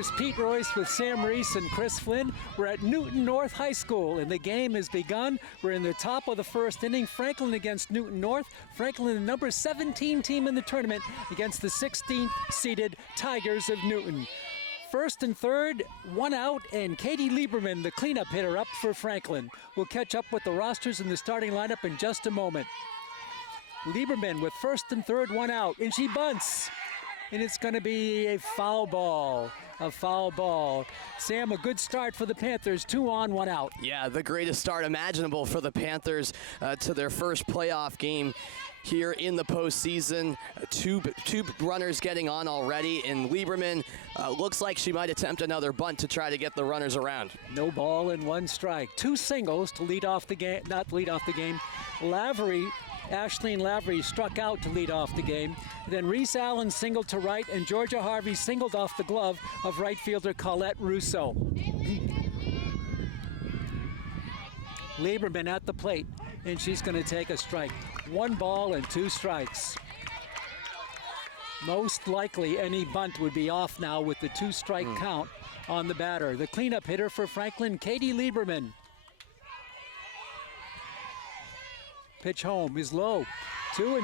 Here's Pete Royce with Sam Reese and Chris Flynn. We're at Newton North High School, and the game has begun. We're in the top of the first inning. Franklin against Newton North. Franklin, the number 17 team in the tournament, against the 16th-seeded Tigers of Newton. First and third, one out, and Katie Lieberman, the cleanup hitter, up for Franklin. We'll catch up with the rosters in the starting lineup in just a moment. Lieberman with first and third, one out, and she bunts. And it's going to be a foul ball. A foul ball. Sam, a good start for the Panthers. 2 on, 1 out. Yeah, the greatest start imaginable for the Panthers to their first playoff game here in the postseason. Two runners getting on already, and Lieberman looks like she might attempt another bunt to try to get the runners around. No ball and 1 strike. 2 singles to lead off the game. Not to lead off the game. Ashleen Lavery struck out to lead off the game. Then Reese Allen singled to right, and Georgia Harvey singled off the glove of right fielder Colette Russo. Lieberman at the plate, and she's going to take a strike. 1 ball and 2 strikes. Most likely any bunt would be off now with the 2-strike count on the batter. The cleanup hitter for Franklin, Katie Lieberman. Pitch home is low, 2-2.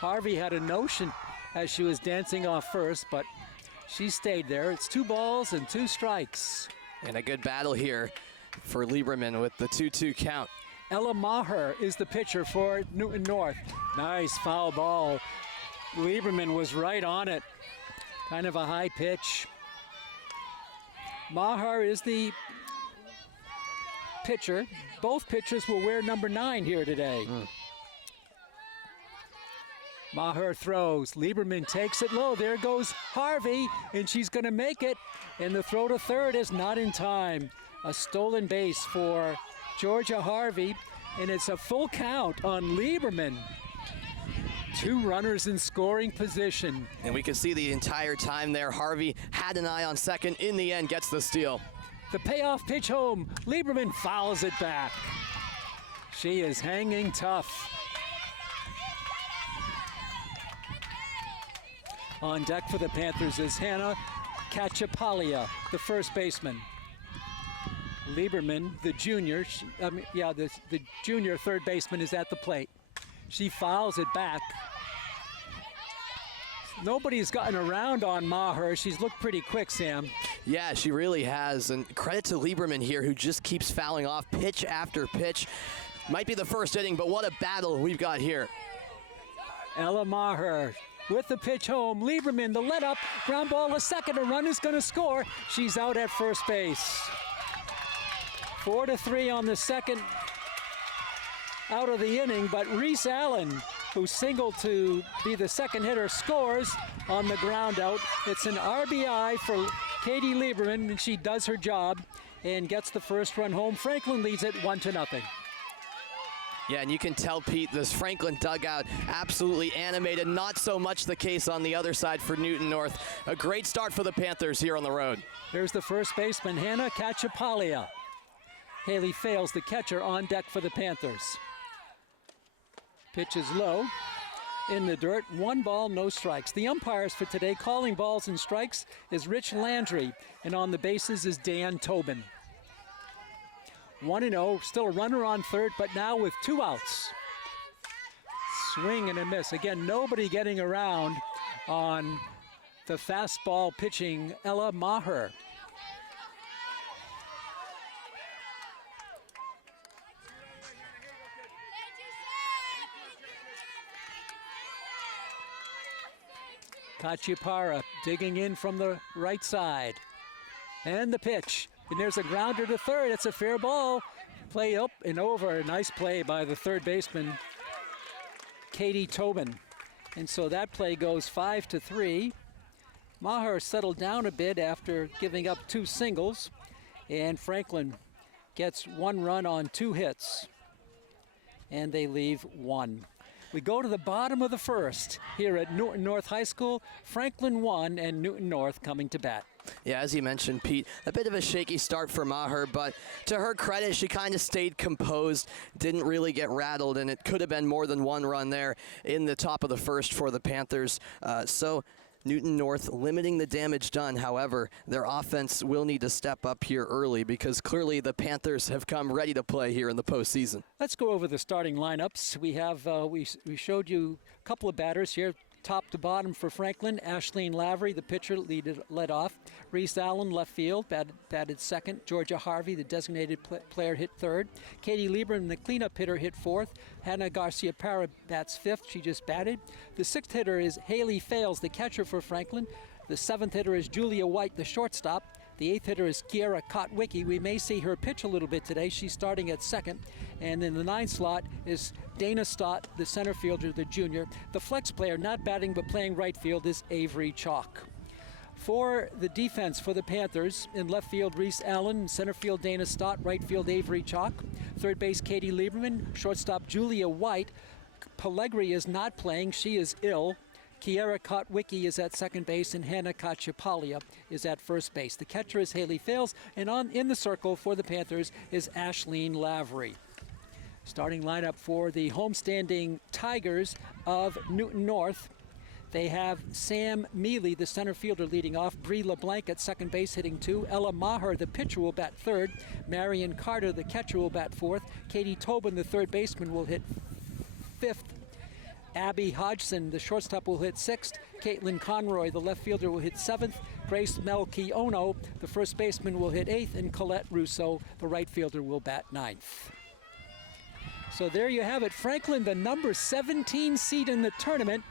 Harvey had a notion as she was dancing off first, but she stayed there. It's 2 balls and 2 strikes. And a good battle here for Lieberman with the 2-2 count. Ella Maher is the pitcher for Newton North. Nice foul ball. Lieberman was right on it. Kind of a high pitch. Maher is the pitcher. Both pitchers will wear number 9 here today. Maher throws. Lieberman takes it low. There goes Harvey, and she's going to make it. And the throw to third is not in time. A stolen base for Georgia Harvey, and it's a full count on Lieberman. 2 runners in scoring position. And we can see the entire time there, Harvey had an eye on second. In the end, gets the steal. The payoff pitch home. Lieberman fouls it back. She is hanging tough. On deck for the Panthers is Hannah Cachapalia, the first baseman. Lieberman, the junior, the junior third baseman is at the plate. She fouls it back. Nobody's gotten around on Maher. She's looked pretty quick, Sam. Yeah, she really has. And credit to Lieberman here, who just keeps fouling off pitch after pitch. Might be the first inning, but what a battle we've got here. Ella Maher with the pitch home. Lieberman, the let up, ground ball to second. A run is going to score. She's out at first base. 4-3 on the second out of the inning, but Reese Allen, who singled to be the second hitter, scores on the ground out. It's an RBI for Katie Lieberman, and she does her job and gets the first run home. Franklin leads it 1-0. Yeah, and you can tell, Pete, this Franklin dugout absolutely animated. Not so much the case on the other side for Newton North. A great start for the Panthers here on the road. There's the first baseman, Hannah Cachapalia. Haley Fales, the catcher, on deck for the Panthers. Pitch is low, in the dirt, 1 ball, no strikes. The umpires for today calling balls and strikes is Rich Landry, and on the bases is Dan Tobin. 1-0, still a runner on third, but now with 2 outs. Swing and a miss. Again, nobody getting around on the fastball pitching Ella Maher. Kachipara digging in from the right side. And the pitch. And there's a grounder to third. It's a fair ball. Play up and over. A nice play by the third baseman, Katie Tobin. And so that play goes 5-3. Maher settled down a bit after giving up 2 singles. And Franklin gets 1 run on 2 hits. And they leave 1. We go to the bottom of the first here at Newton North High School. Franklin 1 and Newton North coming to bat. Yeah, as you mentioned, Pete, a bit of a shaky start for Maher, but to her credit, she kind of stayed composed, didn't really get rattled, and it could have been more than 1 run there in the top of the first for the Panthers. So Newton North limiting the damage done. However, their offense will need to step up here early because clearly the Panthers have come ready to play here in the postseason. Let's go over the starting lineups. We have we showed you a couple of batters here. Top to bottom for Franklin, Ashleen Lavery, the pitcher, led off. Reese Allen, left field, batted second. Georgia Harvey, the designated player, hit third. Katie Lieberman, the cleanup hitter, hit fourth. Hannah Garcia-Parra bats fifth. She just batted. The sixth hitter is Haley Fales, the catcher for Franklin. The seventh hitter is Julia White, the shortstop. The eighth hitter is Kiera Kotwicki. We may see her pitch a little bit today. She's starting at second. And in the ninth slot is Dana Stott, the center fielder, the junior. The flex player, not batting but playing right field, is Avery Chalk. For the defense for the Panthers, in left field, Reese Allen, center field, Dana Stott, right field, Avery Chalk. Third base, Katie Lieberman, shortstop, Julia White. Pellegri is not playing. She is ill. Kiera Kotwicki is at second base, and Hannah Kachapalia is at first base. The catcher is Haley Fales, and in the circle for the Panthers is Ashleen Lavery. Starting lineup for the homestanding Tigers of Newton North. They have Sam Mealy, the center fielder, leading off. Bree LeBlanc at second base, hitting 2. Ella Maher, the pitcher, will bat third. Marion Carter, the catcher, will bat fourth. Katie Tobin, the third baseman, will hit fifth. Abby Hodgson, the shortstop, will hit sixth. Caitlin Conroy, the left fielder, will hit seventh. Grace Melchiono, the first baseman, will hit eighth. And Colette Russo, the right fielder, will bat ninth. So there you have it. Franklin, the number 17 seed in the tournament.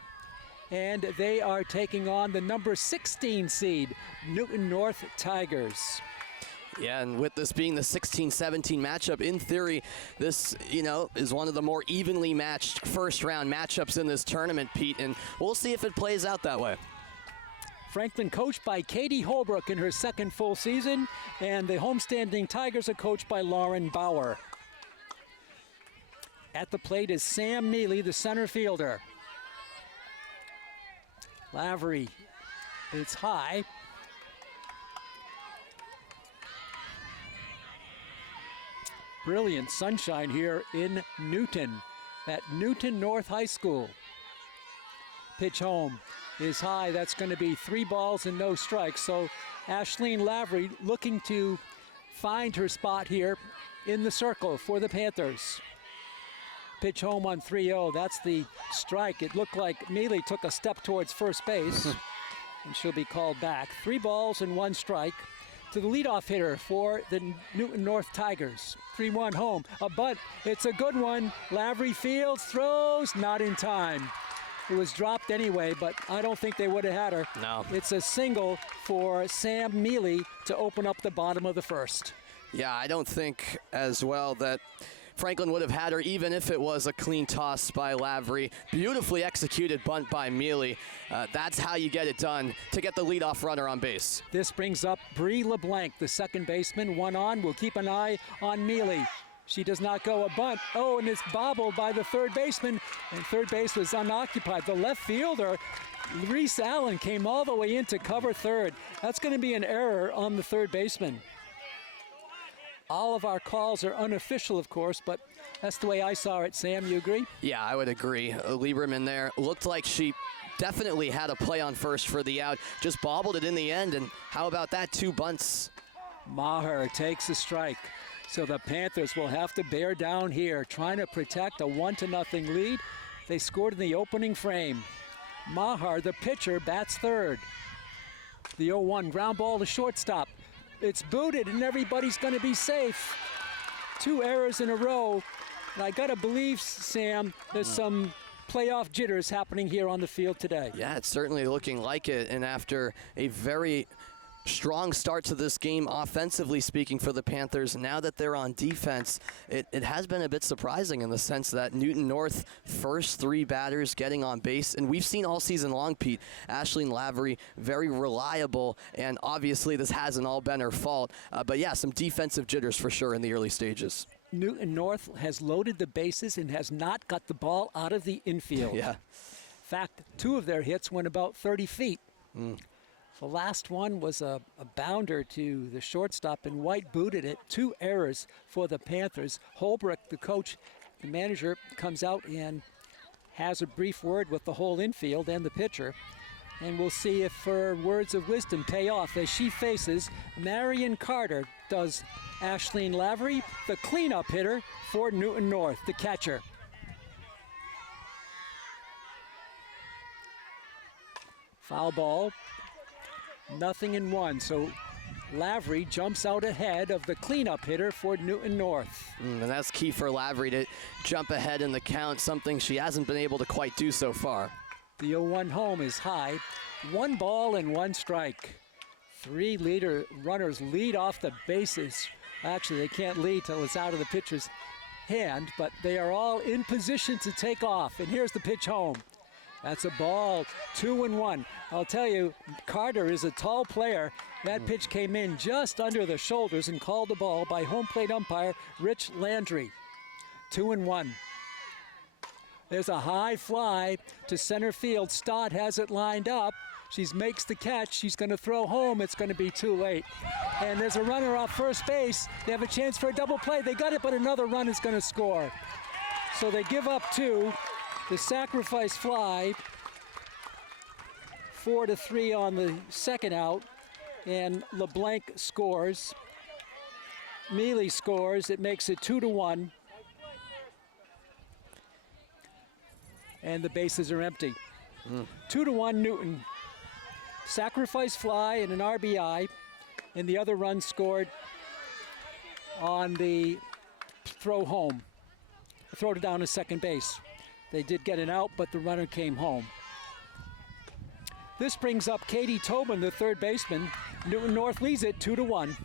And they are taking on the number 16 seed, Newton North Tigers. Yeah, and with this being the 16-17 matchup, in theory, this, is one of the more evenly matched first-round matchups in this tournament, Pete, and we'll see if it plays out that way. Franklin coached by Katie Holbrook in her second full season, and the homestanding Tigers are coached by Lauren Bauer. At the plate is Sam Mealy, the center fielder. Lavery, it's high. Brilliant sunshine here in Newton at Newton North High School. Pitch home is high. That's going to be 3 balls and no strikes. So Ashleen Lavery looking to find her spot here in the circle for the Panthers. Pitch home on 3-0. That's the strike. It looked like Mealy took a step towards first base, and she'll be called back. 3 balls and 1 strike. To the leadoff hitter for the Newton North Tigers. 3-1 home. A bunt. It's a good one. Lavery fields, throws, not in time. It was dropped anyway, but I don't think they would have had her. No. It's a single for Sam Mealy to open up the bottom of the first. Yeah, I don't think as well that Franklin would have had her even if it was a clean toss by Lavery. Beautifully executed bunt by Mealy. That's how you get it done to get the leadoff runner on base. This brings up Bree LeBlanc, the second baseman. 1 on. We'll keep an eye on Mealy. She does not go a bunt. Oh, and it's bobbled by the third baseman, and third base was unoccupied. The left fielder, Reese Allen, came all the way in to cover third. That's going to be an error on the third baseman. All of our calls are unofficial, of course, but that's the way I saw it. Sam, you agree? Yeah, I would agree. Lieberman there looked like she definitely had a play on first for the out. Just bobbled it in the end, and how about that? 2 bunts. Maher takes a strike. So the Panthers will have to bear down here, trying to protect a 1-0 lead. They scored in the opening frame. Maher, the pitcher, bats third. The 0-1 ground ball to shortstop. It's booted, and everybody's going to be safe. 2 errors in a row. And I got to believe, Sam, there's some playoff jitters happening here on the field today. Yeah, it's certainly looking like it. And after a very strong start to this game, offensively speaking, for the Panthers, now that they're on defense, it has been a bit surprising in the sense that Newton North, first 3 batters getting on base, and we've seen all season long, Pete, Ashleen Lavery, very reliable, and obviously this hasn't all been her fault, but yeah, some defensive jitters for sure in the early stages. Newton North has loaded the bases and has not got the ball out of the infield. Yeah. In fact, 2 of their hits went about 30 feet. The last one was a bounder to the shortstop, and White booted it. 2 errors for the Panthers. Holbrook, the coach, the manager, comes out and has a brief word with the whole infield and the pitcher. And we'll see if her words of wisdom pay off as she faces Marion Carter, does Ashleen Lavery, the cleanup hitter for Newton North, the catcher. Foul ball, 0-1. So Lavery jumps out ahead of the cleanup hitter for Newton North. And that's key for Lavery to jump ahead in the count, something she hasn't been able to quite do so far. The 0-1 home is high. 1 ball and 1 strike. 3 runners lead off the bases. Actually, they can't lead till it's out of the pitcher's hand, but they are all in position to take off. And here's the pitch home. That's a ball, 2-1. I'll tell you, Carter is a tall player. That pitch came in just under the shoulders and called the ball by home plate umpire Rich Landry. 2-1. There's a high fly to center field. Stott has it lined up. She makes the catch. She's going to throw home. It's going to be too late. And there's a runner off first base. They have a chance for a double play. They got it, but another run is going to score. So they give up 2. The sacrifice fly, 4-3 on the second out, and LeBlanc scores. Mealy scores. It makes it 2-1. And the bases are empty. 2-1 Newton. Sacrifice fly and an RBI, and the other run scored on the throw home. Throw it down to second base. They did get an out, but the runner came home. This brings up Katie Tobin, the third baseman. Newton North leads it 2-1.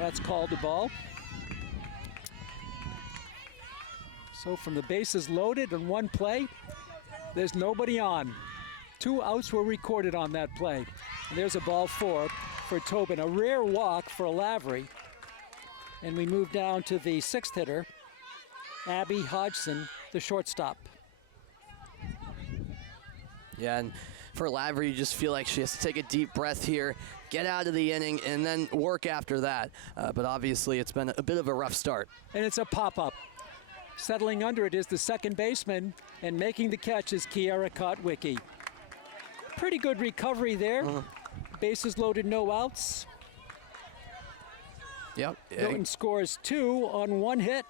That's called a ball. So from the bases loaded and 1 play, there's nobody on. 2 outs were recorded on that play. And there's a ball 4 for Tobin. A rare walk for Lavery. And we move down to the 6th hitter, Abby Hodgson, the shortstop. Yeah, and for Lavery, you just feel like she has to take a deep breath here, get out of the inning, and then work after that. But obviously, it's been a bit of a rough start. And it's a pop-up. Settling under it is the second baseman, and making the catch is Kiara Kotwicki. Pretty good recovery there. Bases loaded, no outs. Yep. Newton scores 2 on 1 hit.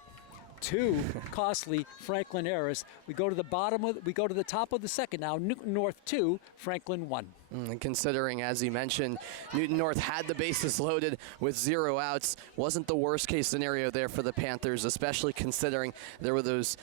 2 costly Franklin errors. We go to the top of the second now. Newton North 2, Franklin 1. And considering, as you mentioned, Newton North had the bases loaded with 0 outs, wasn't the worst case scenario there for the Panthers, especially considering there were those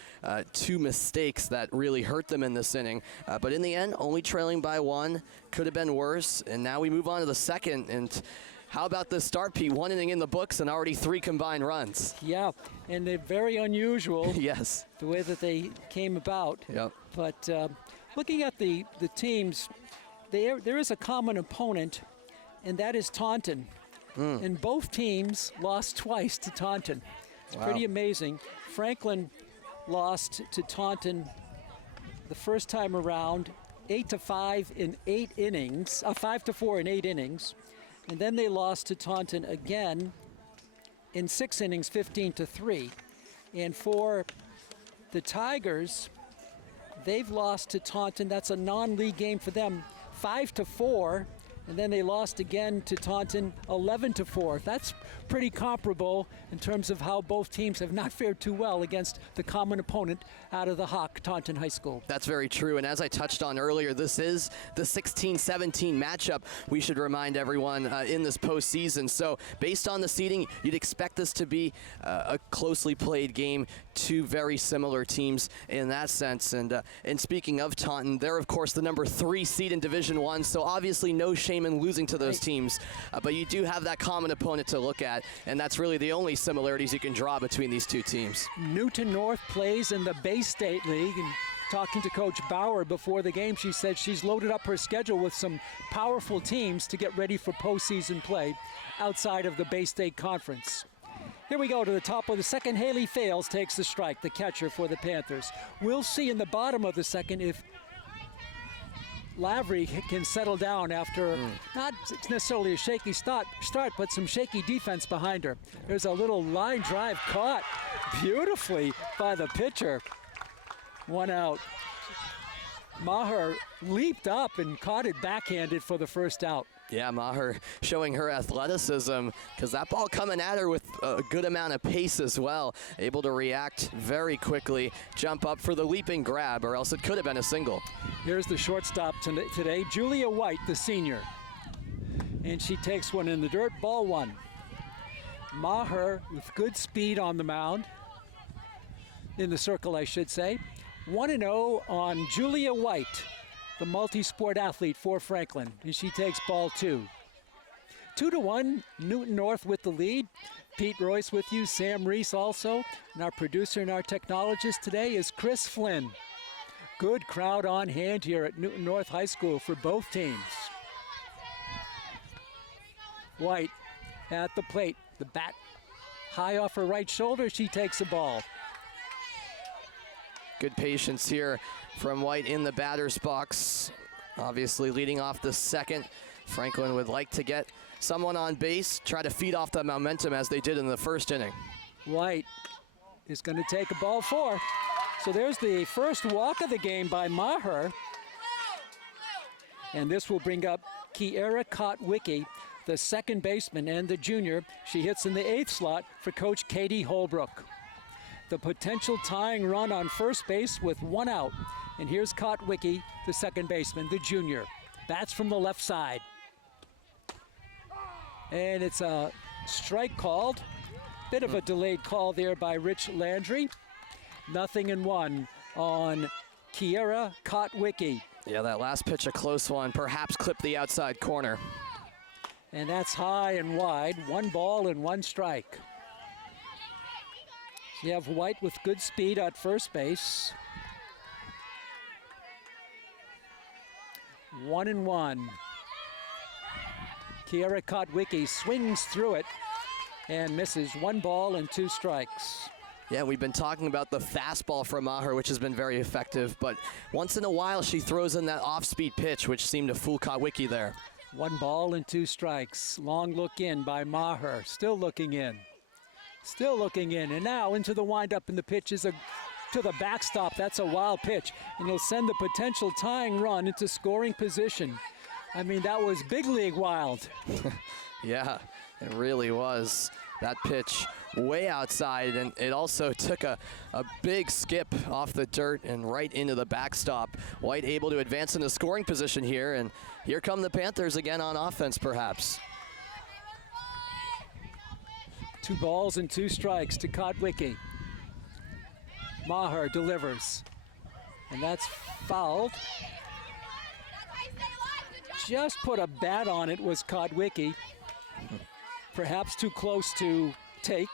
2 mistakes that really hurt them in this inning. But in the end, only trailing by 1, could have been worse. And now we move on to the second. And how about this start, Pete? 1 inning in the books and already 3 combined runs. Yeah, and they're very unusual. Yes. The way that they came about. Yep. But looking at the teams, there is a common opponent, and that is Taunton. And both teams lost twice to Taunton. It's pretty amazing. Franklin lost to Taunton the first time around, 8-5 in 8 innings, 5-4 in 8 innings. And then they lost to Taunton again in 6 innings, 15-3. And for the Tigers, they've lost to Taunton. That's a non-league game for them, 5-4. And then they lost again to Taunton, 11-4. That's pretty comparable in terms of how both teams have not fared too well against the common opponent out of the Hawk, Taunton High School. That's very true. And as I touched on earlier, this is the 16-17 matchup, we should remind everyone, in this postseason. So based on the seeding, you'd expect this to be a closely played game. 2 very similar teams in that sense. And speaking of Taunton, they're, of course, the number 3 seed in Division I. So obviously no shame in losing to those teams. But you do have that common opponent to look at. And that's really the only similarities you can draw between these 2 teams. Newton North plays in the Bay State League. And talking to Coach Bauer before the game, she said she's loaded up her schedule with some powerful teams to get ready for postseason play outside of the Bay State Conference. Here we go to the top of the second. Haley Fales takes the strike, the catcher for the Panthers. We'll see in the bottom of the second if Lavery can settle down after not necessarily a shaky start, but some shaky defense behind her. There's a little line drive caught beautifully by the pitcher. 1 out. Maher leaped up and caught it backhanded for the first out. Yeah, Maher showing her athleticism because that ball coming at her with a good amount of pace as well. Able to react very quickly, jump up for the leaping grab, or else it could have been a single. Here's the shortstop today, Julia White, the senior. And she takes one in the dirt, ball 1. Maher with good speed on the mound, in the circle I should say. 1-0 on Julia White, the multi-sport athlete for Franklin, and she takes ball 2. 2-1, Newton North with the lead. Pete Royce with you, Sam Reese also, and our producer and our technologist today is Chris Flynn. Good crowd on hand here at Newton North High School for both teams. White at the plate, the bat high off her right shoulder, she takes the ball. Good patience here from White in the batter's box. Obviously leading off the second. Franklin would like to get someone on base, try to feed off the momentum as they did in the first inning. White is going to take a ball 4. So there's the first walk of the game by Maher. And this will bring up Kiera Kotwicki, the second baseman and the junior. She hits in the 8th slot for Coach Katie Holbrook. The potential tying run on first base with 1 out. And here's Kotwicki, the second baseman, the junior. Bats from the left side. And it's a strike called. Bit of a delayed call there by Rich Landry. 0-1 on Kiera Kotwicki. Yeah, that last pitch a close one, perhaps clipped the outside corner. And that's high and wide. 1 ball and 1 strike. You have White with good speed at first base. 1-1. Kiera Kotwicki swings through it and misses. 1 ball and 2 strikes. Yeah, we've been talking about the fastball from Maher, which has been very effective, but once in a while she throws in that off-speed pitch, which seemed to fool Kotwicki there. 1 ball and 2 strikes. Long look in by Maher. Still looking in. Still looking in, and now into the windup, and the pitch is to the backstop. That's a wild pitch, and he'll send the potential tying run into scoring position. I mean, that was big league wild. Yeah, it really was. That pitch way outside, and it also took a big skip off the dirt and right into the backstop. White able to advance into scoring position here, and here come the Panthers again on offense, perhaps. 2 balls and 2 strikes to Kotwicki. Maher delivers, and that's fouled. Just put a bat on it was Kotwicki. Perhaps too close to take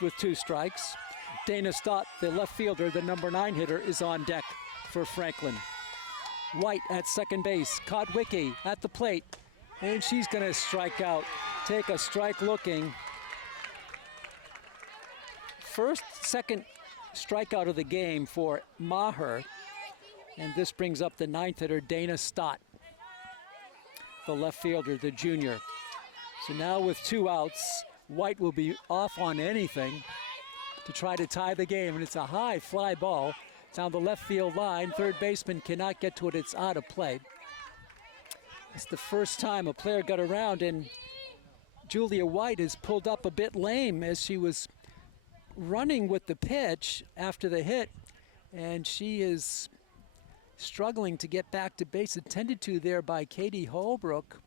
with 2 strikes. Dana Stott, the left fielder, the number 9 hitter, is on deck for Franklin. White at second base, Kotwicki at the plate, and she's gonna strike out. Take a strike looking. Second strikeout of the game for Maher. And this brings up the 9th hitter, Dana Stott, the left fielder, the junior. So now with 2 outs, White will be off on anything to try to tie the game. And it's a high fly ball. It's on the left field line. Third baseman cannot get to it. It's out of play. It's the first time a player got around, and Julia White is pulled up a bit lame as she was running with the pitch after the hit, and she is struggling to get back to base, attended to there by Katie Holbrook.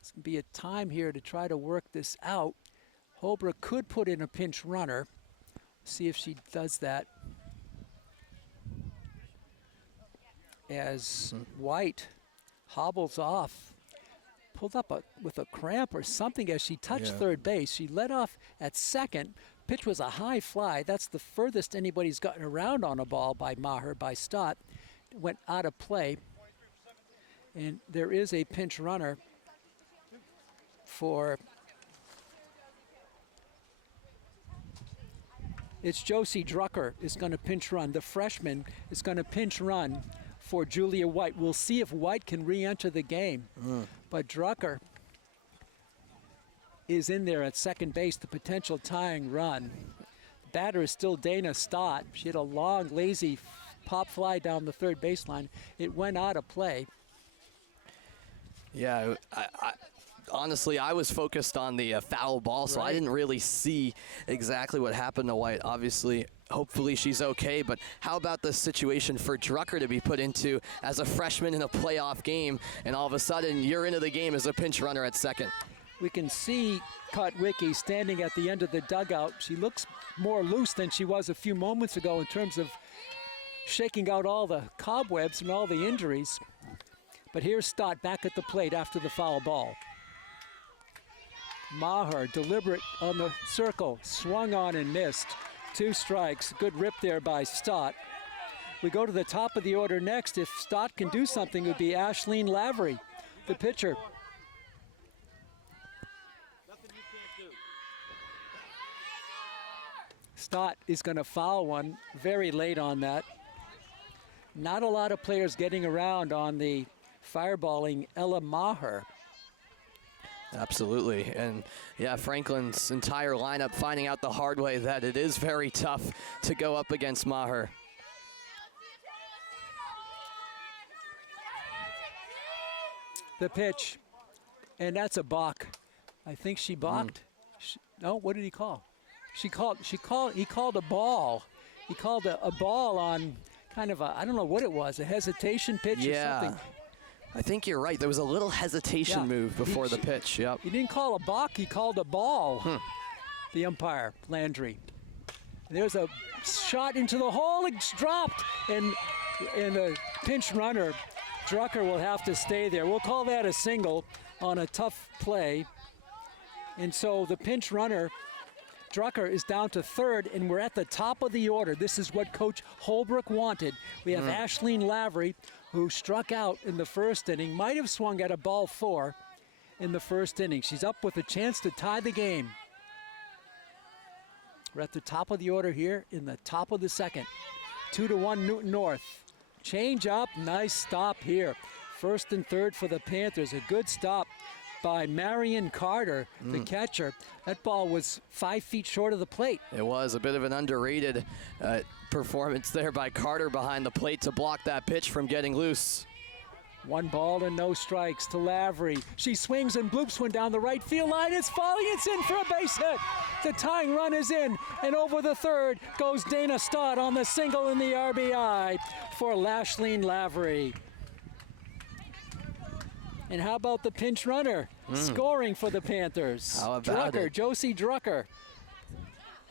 It's going to be a time here to try to work this out. Holbrook could put in a pinch runner. See if she does that. As White hobbles off, pulled up with a cramp or something as she touched third base. She led off at second. Pitch was a high fly. That's the furthest anybody's gotten around on a ball by Maher, by Stott. Went out of play. And there is a pinch runner for, it's Josie Drucker is going to pinch run. The freshman is going to pinch run for Julia White. We'll see if White can re-enter the game. But Drucker is in there at second base, the potential tying run. Batter is still Dana Stott. She had a long, lazy pop fly down the third baseline. It went out of play. Yeah, honestly, I was focused on the foul ball, so I didn't really see exactly what happened to White. Obviously, hopefully she's okay, but how about the situation for Drucker to be put into as a freshman in a playoff game, and all of a sudden you're into the game as a pinch runner at second? We can see Kotwicki standing at the end of the dugout. She looks more loose than she was a few moments ago in terms of shaking out all the cobwebs and all the injuries. But here's Stott back at the plate after the foul ball. Maher, deliberate on the circle, swung on and missed. 2 strikes, good rip there by Stott. We go to the top of the order next. If Stott can do something, it would be Ashleen Lavery, the pitcher. Stott is going to foul one very late on that. Not a lot of players getting around on the fireballing Ella Maher. Absolutely, and yeah, Franklin's entire lineup finding out the hard way that it is very tough to go up against Maher. The pitch, and that's a balk. I think she balked. No, what did he call? He called a ball. He called a ball on kind of a, I don't know what it was, a hesitation pitch or something. I think you're right. There was a little hesitation move before the pitch. Yep. He didn't call a balk, he called a ball. The umpire, Landry. There's a shot into the hole, it's dropped, and the pinch runner, Drucker, will have to stay there. We'll call that a single on a tough play. And so the pinch runner, Drucker, is down to third, and we're at the top of the order. This is what Coach Holbrook wanted. We have Ashleen Lavery, who struck out in the first inning, might have swung at a ball 4 in the first inning. She's up with a chance to tie the game. We're at the top of the order here in the top of the second. 2-1 Newton North. Change up, nice stop here. First and third for the Panthers. A good stop by Marion Carter, the catcher. That ball was 5 feet short of the plate. It was a bit of an underrated performance there by Carter behind the plate to block that pitch from getting loose. 1 ball and no strikes to Lavery. She swings and bloops one down the right field line. It's falling, it's in for a base hit. The tying run is in, and over the third goes Dana Stott on the single and the RBI for Ashleen Lavery. And how about the pinch runner scoring for the Panthers? How about Drucker, it? Josie Drucker.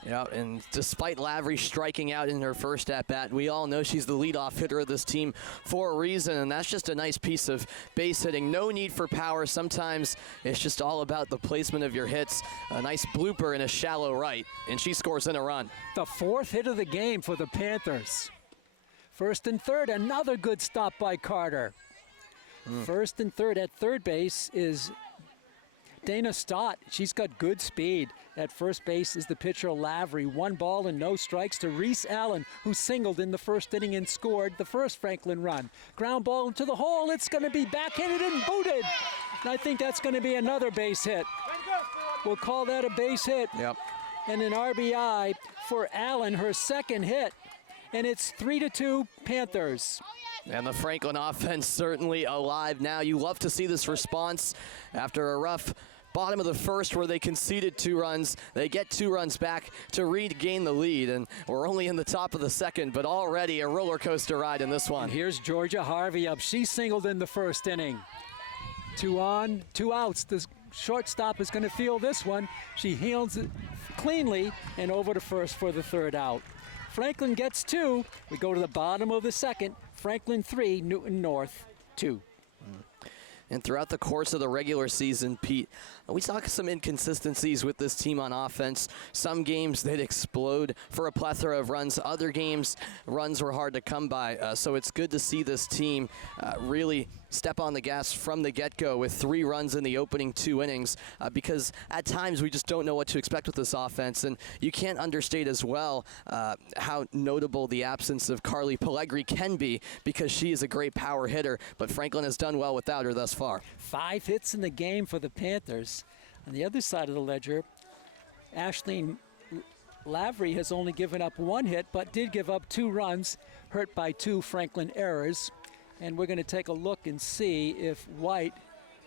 Yeah, and despite Lavery striking out in her first at-bat, we all know she's the leadoff hitter of this team for a reason, and that's just a nice piece of base hitting. No need for power. Sometimes it's just all about the placement of your hits. A nice blooper in a shallow right, and she scores in a run. The 4th hit of the game for the Panthers. First and third, another good stop by Carter. First and third at third base is Dana Stott. She's got good speed. At first base is the pitcher Lavery. 1 ball and no strikes to Reese Allen, who singled in the first inning and scored the first Franklin run. Ground ball into the hole. It's going to be backhanded and booted. And I think that's going to be another base hit. We'll call that a base hit. Yep. And an RBI for Allen, her second hit. And it's 3-2 Panthers. And the Franklin offense certainly alive now. You love to see this response after a rough bottom of the first where they conceded 2 runs. They get 2 runs back to regain the lead, and we're only in the top of the second, but already a roller coaster ride in this one. And here's Georgia Harvey up. She singled in the first inning. 2 on, 2 outs. The shortstop is going to field this one. She heels it cleanly and over to first for the third out. Franklin gets 2. We go to the bottom of the second. Franklin 3, Newton North 2. And throughout the course of the regular season, Pete, we saw some inconsistencies with this team on offense. Some games they'd explode for a plethora of runs. Other games, runs were hard to come by. So it's good to see this team really step on the gas from the get-go with 3 runs in the opening 2 innings because at times we just don't know what to expect with this offense, and you can't understate as well how notable the absence of Carly Pellegri can be because she is a great power hitter, but Franklin has done well without her thus far. 5 hits in the game for the Panthers. On the other side of the ledger, Ashleen Lavery has only given up 1 hit, but did give up 2 runs, hurt by 2 Franklin errors. And we're going to take a look and see if White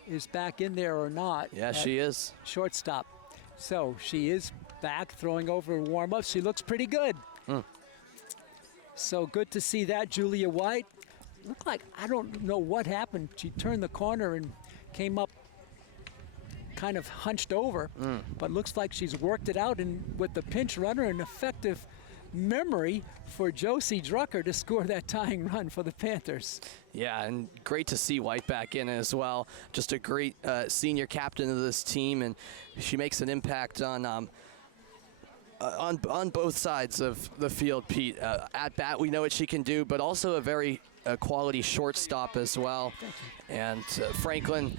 is back in there or not. Yeah, she is. Shortstop. So she is back throwing over warm-ups. She looks pretty good. So good to see that. Julia White looked like, I don't know what happened. She turned the corner and came up kind of hunched over, but looks like she's worked it out, and with the pinch runner, an effective memory for Josie Drucker to score that tying run for the Panthers. Yeah, and great to see White back in as well. Just a great senior captain of this team, and she makes an impact on both sides of the field, Pete. At bat, we know what she can do, but also a very quality shortstop as well. And Franklin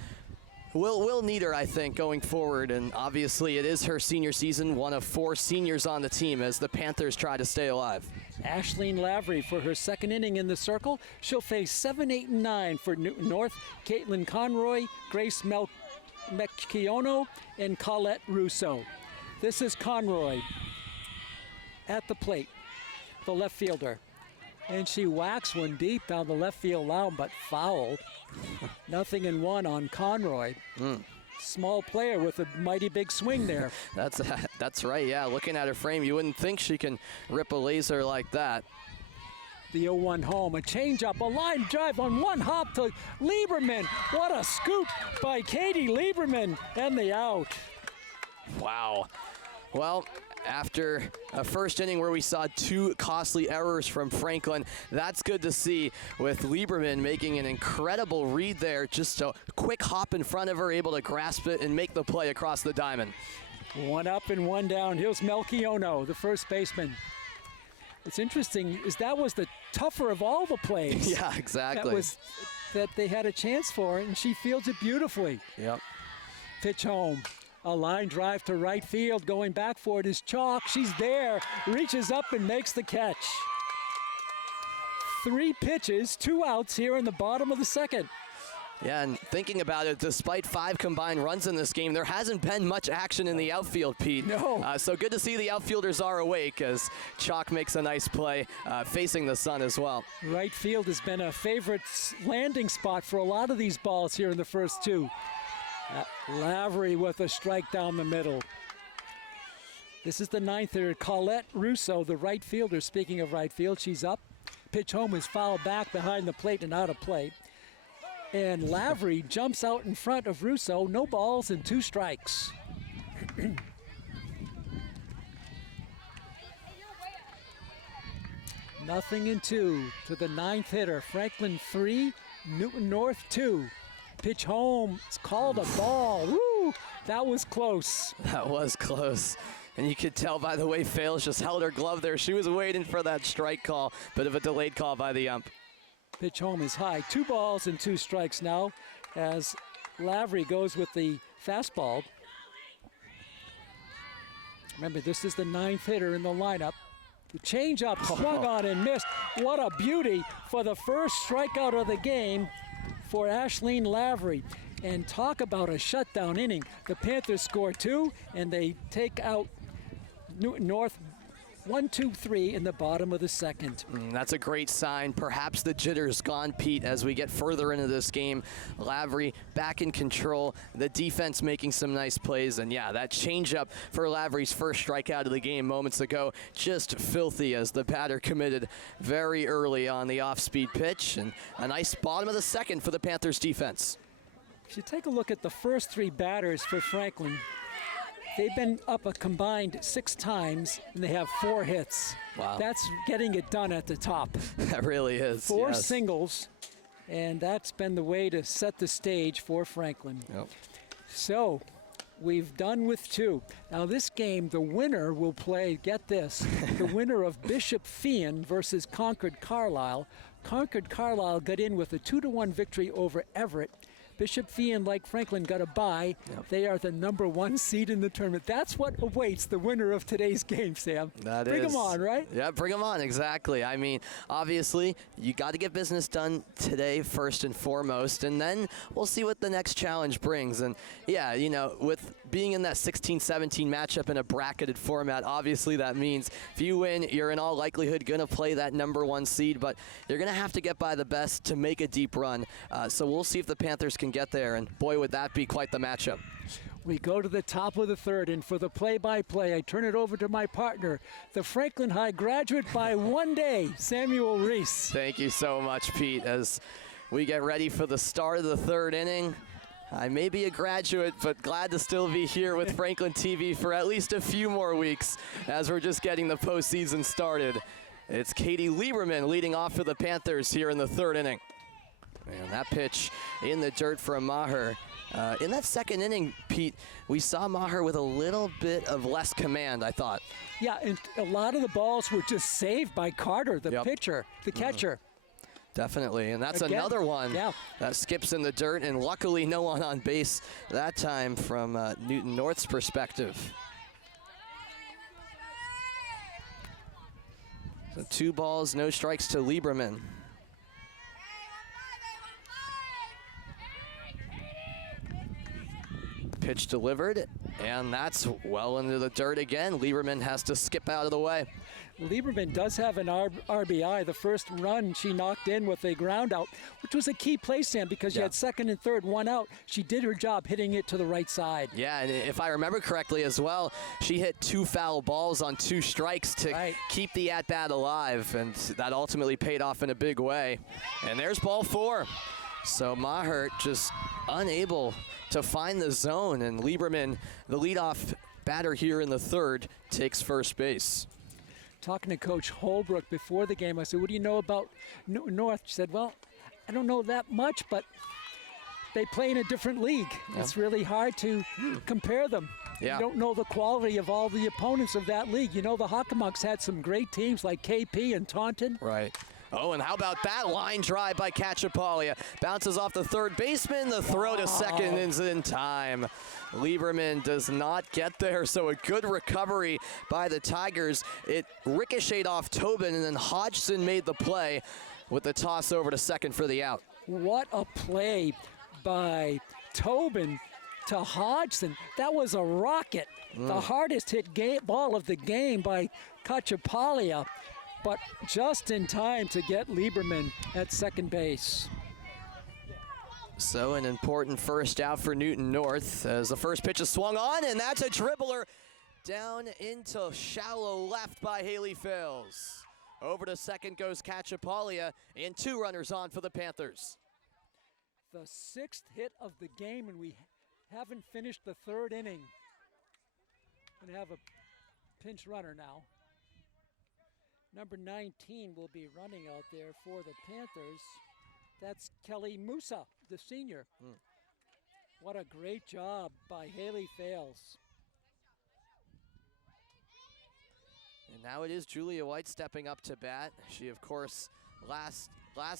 will need her, I think, going forward, and obviously it is her senior season, one of 4 seniors on the team as the Panthers try to stay alive. Ashleen Lavery for her 2nd inning in the circle. She'll face 7, 8, and 9 for Newton North. Caitlin Conroy, Grace Mecchiono, and Colette Russo. This is Conroy at the plate, the left fielder. And she whacks one deep down the left field line, but foul. 0-1 on Conroy. Small player with a mighty big swing there. That's right, yeah. Looking at her frame, you wouldn't think she can rip a laser like that. The 0-1 home, a changeup, a line drive on 1 hop to Lieberman. What a scoop by Katie Lieberman, and the out. Wow. Well, after a first inning where we saw 2 costly errors from Franklin, that's good to see, with Lieberman making an incredible read there. Just a quick hop in front of her, able to grasp it and make the play across the diamond. 1 up and 1 down. Here's Melchiono, the first baseman. What's interesting is that was the tougher of all the plays. Yeah, exactly. That they had a chance for, and she fields it beautifully. Yep. Pitch home. A line drive to right field. Going back for it is Chalk. She's there. Reaches up and makes the catch. 3 pitches, 2 outs here in the bottom of the 2nd. Yeah, and thinking about it, despite 5 combined runs in this game, there hasn't been much action in the outfield, Pete. No. So good to see the outfielders are awake as Chalk makes a nice play facing the sun as well. Right field has been a favorite landing spot for a lot of these balls here in the first 2. Lavery with a strike down the middle. This is the 9th hitter, Colette Russo, the right fielder. Speaking of right field, she's up. Pitch home is fouled back behind the plate and out of play. And Lavery jumps out in front of Russo. No balls and 2 strikes. 0-2 to the 9th hitter. Franklin 3, Newton North 2. Pitch home, it's called a ball. Woo, that was close. That was close. And you could tell by the way Fales just held her glove there. She was waiting for that strike call. Bit of a delayed call by the ump. Pitch home is high. 2 balls and 2 strikes now as Lavery goes with the fastball. Remember, this is the 9th hitter in the lineup. The changeup swung on and missed. What a beauty for the first strikeout of the game for Ashleen Lavery. And talk about a shutdown inning. The Panthers score 2, and they take out Newton North 1-2-3 in the bottom of the 2nd. That's a great sign. Perhaps the jitter's gone, Pete, as we get further into this game. Lavery back in control. The defense making some nice plays. And yeah, that changeup for Lavery's first strikeout of the game moments ago, just filthy as the batter committed very early on the off-speed pitch. And a nice bottom of the 2nd for the Panthers defense. If you take a look at the first 3 batters for Franklin, they've been up a combined 6 times, and they have 4 hits. Wow. That's getting it done at the top. That really is. 4 singles, and that's been the way to set the stage for Franklin. Yep. So we've done with 2. Now this game, the winner will play, get this, the winner of Bishop Feehan versus Concord Carlisle. Concord Carlisle got in with a 2-1 victory over Everett. Bishop Fee and Lake Franklin got a bye. Yep. They are the #1 seed in the tournament. That's what awaits the winner of today's game, Sam. Bring them on, right? Yeah, bring them on, exactly. I mean, obviously, you got to get business done today first and foremost, and then we'll see what the next challenge brings. And yeah, you know, with being in that 16-17 matchup in a bracketed format, obviously that means if you win, you're in all likelihood going to play that #1 seed, but you're going to have to get by the best to make a deep run. So we'll see if the Panthers can get there, and boy, would that be quite the matchup. We go to the top of the third, and for the play-by-play, I turn it over to my partner, the Franklin High graduate by 1 day, Samuel Reese. Thank you so much, Pete. As we get ready for the start of the third inning, I may be a graduate, but glad to still be here with Franklin TV for at least a few more weeks as we're just getting the postseason started. It's Katie Lieberman leading off for the Panthers here in the third inning. And that pitch in the dirt from Maher. In that second inning, Pete, we saw Maher with a little bit of less command, I thought. Yeah, and a lot of the balls were just saved by Carter, the pitcher, the catcher. Definitely, and that's Again, another one yeah. that skips in the dirt, and luckily no one on base that time from Newton North's perspective. So 2 balls, no strikes to Lieberman. Pitch delivered, and that's well into the dirt again. Lieberman has to skip out of the way. Lieberman does have an RBI. The first run she knocked in with a ground out, which was a key play, Sam, because you had second and third, 1 out. She did her job hitting it to the right side. Yeah, and if I remember correctly as well, she hit 2 foul balls on 2 strikes to keep the at-bat alive, and that ultimately paid off in a big way. And there's ball 4. So Maher just unable to find the zone, and Lieberman, the leadoff batter here in the third, takes first base. Talking to Coach Holbrook before the game, I said, what do you know about Newton North? She said, well, I don't know that much, but they play in a different league. Yeah. It's really hard to compare them. Yeah. You don't know the quality of all the opponents of that league. You know, the Hockomoks had some great teams like KP and Taunton. Right. Oh, and how about that line drive by Cachapalia? Bounces off the third baseman. The throw to second is in time. Lieberman does not get there, so a good recovery by the Tigers. It ricocheted off Tobin, and then Hodgson made the play with the toss over to second for the out. What a play by Tobin to Hodgson. That was a rocket. The hardest hit ball of the game by Cachapalia, but just in time to get Lieberman at second base. So an important first out for Newton North as the first pitch is swung on, and that's a dribbler down into shallow left by Haley Fales. Over to second goes Cachapalia, and 2 runners on for the Panthers. The 6th hit of the game, and we haven't finished the third inning. Going to have a pinch runner now. Number 19 will be running out there for the Panthers. That's Kelly Musa, the senior. What a great job by Haley Fales. And now it is Julia White stepping up to bat. She, of course, last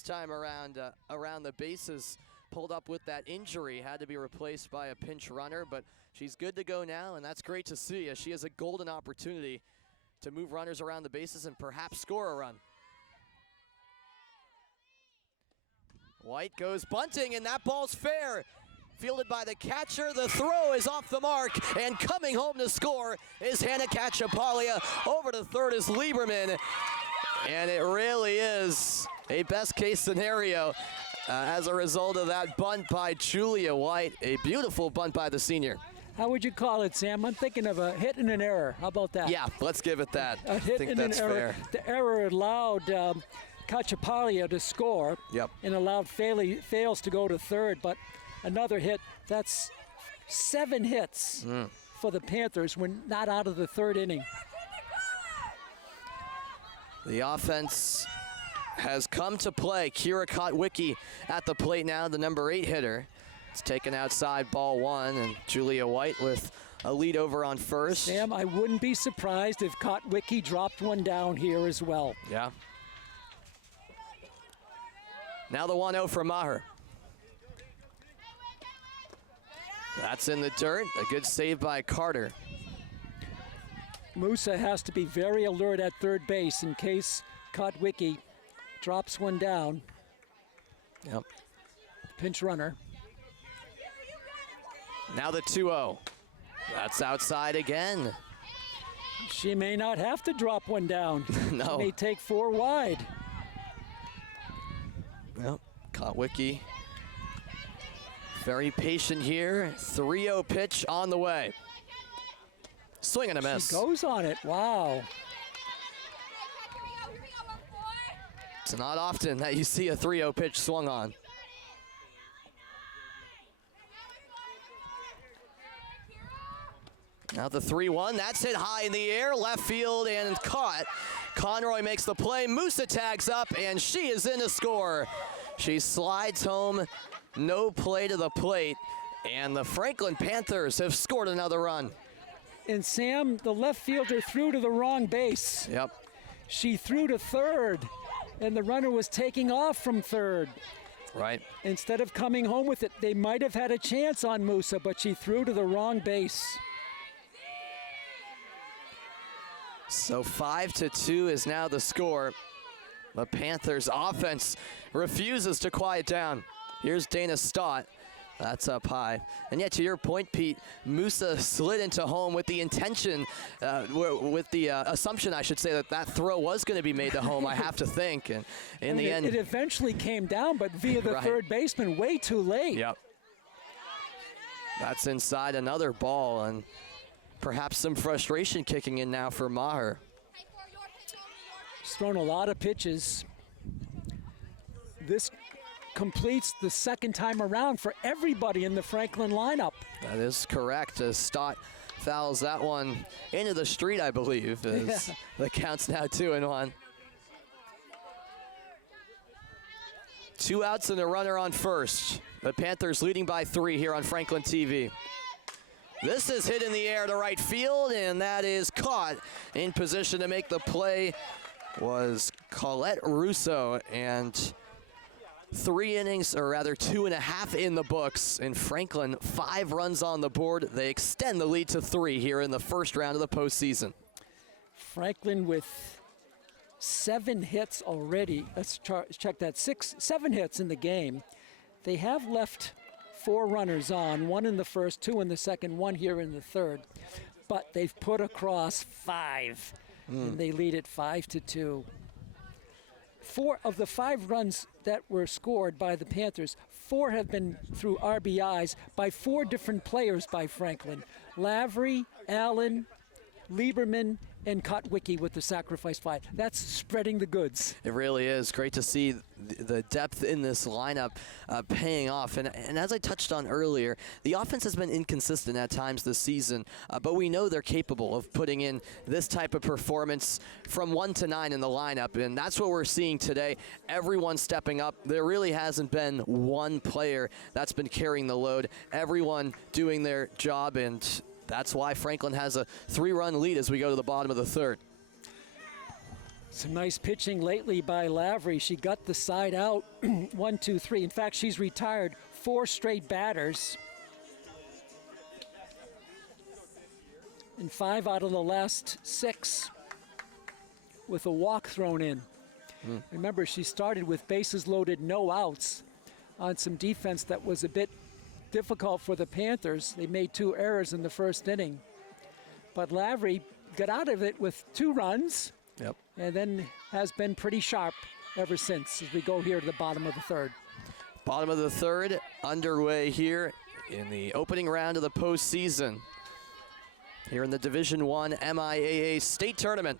time around the bases, pulled up with that injury, had to be replaced by a pinch runner, but she's good to go now, and that's great to see as she has a golden opportunity to move runners around the bases and perhaps score a run. White goes bunting, and that ball's fair. Fielded by the catcher, the throw is off the mark, and coming home to score is Hannah Cachapalia. Over to third is Lieberman, and it really is a best-case scenario as a result of that bunt by Julia White. A beautiful bunt by the senior. How would you call it, Sam? I'm thinking of a hit and an error. How about that? Yeah, let's give it that. A hit and an error. The error allowed Cachapalia to score and allowed Fales to go to third, but another hit. That's 7 hits for the Panthers when not out of the third inning. The offense has come to play. Kira Kotwicki at the plate now, the number 8 hitter. It's taken outside, ball 1, and Julia White with a lead over on first. Sam, I wouldn't be surprised if Kotwicki dropped one down here as well. Yeah. Now the 1-0 for Maher. That's in the dirt. A good save by Carter. Musa has to be very alert at third base in case Kotwicki drops one down. Yep. Pinch runner. Now the 2-0. That's outside again. She may not have to drop one down. No. She may take 4 wide. Well, Kotwicki very patient here. 3-0 pitch on the way. Swing and a miss. She goes on it. Wow. It's not often that you see a 3-0 pitch swung on. Now the 3-1, that's hit high in the air, left field and caught. Conroy makes the play, Musa tags up, and she is in to score. She slides home, no play to the plate, and the Franklin Panthers have scored another run. And Sam, the left fielder threw to the wrong base. Yep. She threw to third, and the runner was taking off from third. Right. Instead of coming home with it, they might have had a chance on Musa, but she threw to the wrong base. So 5-2 is now the score. The Panthers offense refuses to quiet down. Here's Dana Stott. That's up high. And yet, to your point, Pete, Musa slid into home with the intention, with the assumption, I should say, that that throw was going to be made to home, I have to think. And in the end, it eventually came down, but via the Right. third baseman way too late. Yep. That's inside another ball, and perhaps some frustration kicking in now for Maher. She's thrown a lot of pitches. This completes the second time around for everybody in the Franklin lineup. That is correct. As Stott fouls that one into the street, I believe. As the count's now 2-1. 2 outs and a runner on first. The Panthers leading by 3 here on Franklin TV. This is hit in the air to right field, and that is caught. In position to make the play was Colette Russo, and 3 innings, or rather 2.5 in the books, and Franklin 5 runs on the board. They extend the lead to 3 here in the first round of the postseason. Franklin with 7 hits already. Let's check that. 7 hits in the game. They have left 4 runners on, 1 in the first, 2 in the second, 1 here in the third. But they've put across 5, and they lead it 5-2. 4 of the 5 runs that were scored by the Panthers, 4 have been through RBIs by 4 different players by Franklin. Lavery, Allen, Lieberman, and Kotwicki with the sacrifice fly. That's spreading the goods. It really is. Great to see the depth in this lineup paying off. And as I touched on earlier, the offense has been inconsistent at times this season, but we know they're capable of putting in this type of performance from 1 to 9 in the lineup, and that's what we're seeing today. Everyone stepping up. There really hasn't been one player that's been carrying the load. Everyone doing their job, and that's why Franklin has a 3-run lead as we go to the bottom of the third. Some nice pitching lately by Lavery. She got the side out, 1, 2, 3. In fact, she's retired 4 straight batters. And 5 out of the last 6 with a walk thrown in. Remember, she started with bases loaded, no outs on some defense that was a bit difficult for the Panthers. They made 2 errors in the first inning. But Lavery got out of it with 2 runs. Yep. And then has been pretty sharp ever since as we go here to the bottom of the third. Bottom of the third underway here in the opening round of the postseason. Here in the Division I MIAA State Tournament.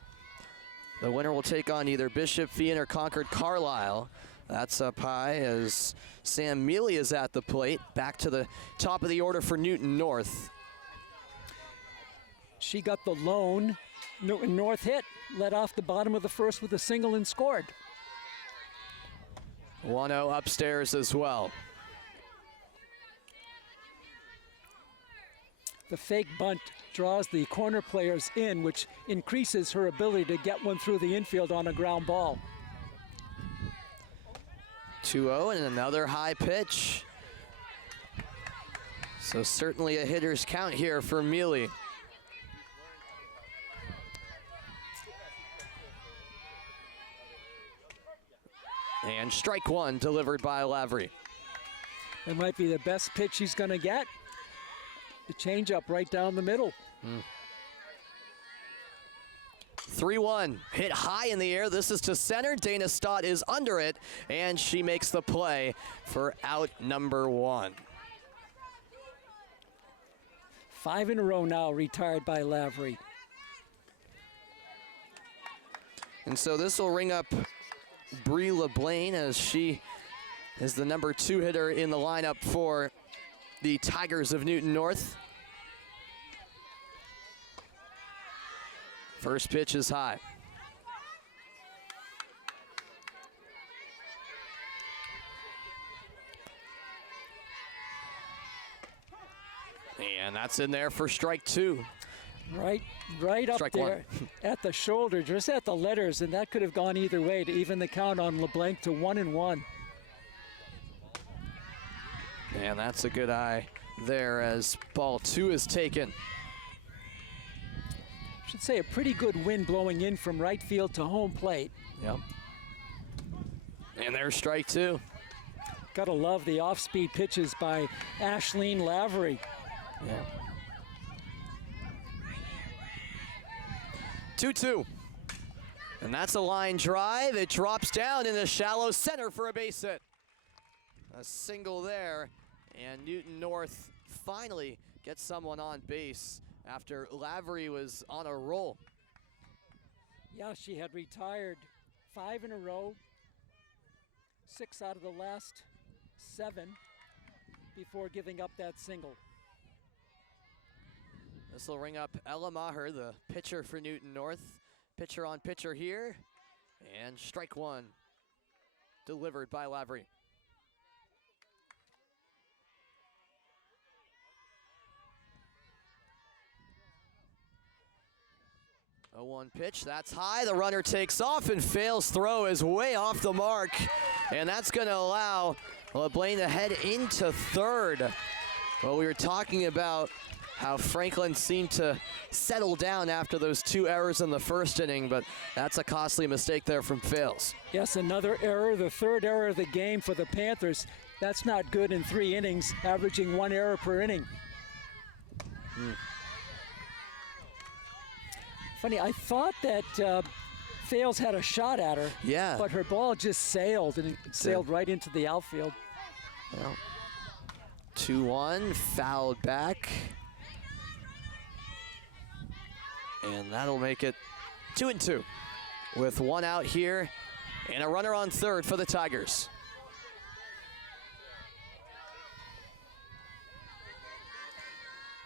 The winner will take on either Bishop Fien or Concord Carlisle. That's up high as Sam Mealy is at the plate. Back to the top of the order for Newton North. She got the lone Newton North hit, led off the bottom of the first with a single and scored. 1-0 upstairs as well. The fake bunt draws the corner players in, which increases her ability to get one through the infield on a ground ball. 2-0 and another high pitch. So certainly a hitter's count here for Mealy. And strike one delivered by Lavery. It might be the best pitch he's going to get. The changeup right down the middle. 3-1, hit high in the air. This is to center. Dana Stott is under it, and she makes the play for out number one. 5 in a row now retired by Lavery. And so this will ring up Bree LeBlain as she is the number 2 hitter in the lineup for the Tigers of Newton North. First pitch is high. And that's in there for strike 2. Right up Strike there at the shoulder, just at the letters, and that could have gone either way to even the count on LeBlanc to 1-1. And that's a good eye there as ball 2 is taken. Should say a pretty good wind blowing in from right field to home plate. Yep. And there's strike 2. Gotta love the off-speed pitches by Ashleen Lavery. Yeah. 2-2. And that's a line drive. It drops down in the shallow center for a base hit. A single there, and Newton North finally gets someone on base after Lavery was on a roll. Yeah, she had retired 5 in a row, 6 out of the last 7 before giving up that single. This will ring up Ella Maher, the pitcher for Newton North. Pitcher on pitcher here, and strike 1 delivered by Lavery. 0-1 pitch, that's high. The runner takes off and fails. Throw is way off the mark, and that's going to allow LeBlain to head into third. Well, we were talking about how Franklin seemed to settle down after those 2 errors in the first inning, but that's a costly mistake there from Fales. Yes, another error, the 3rd error of the game for the Panthers. That's not good in 3 innings, averaging 1 error per inning. Funny, I thought that Fales had a shot at her, Yeah. but her ball just sailed, and it sailed right into the outfield. Well, 2-1, fouled back. And that'll make it 2-2 with 1 out here and a runner on third for the Tigers.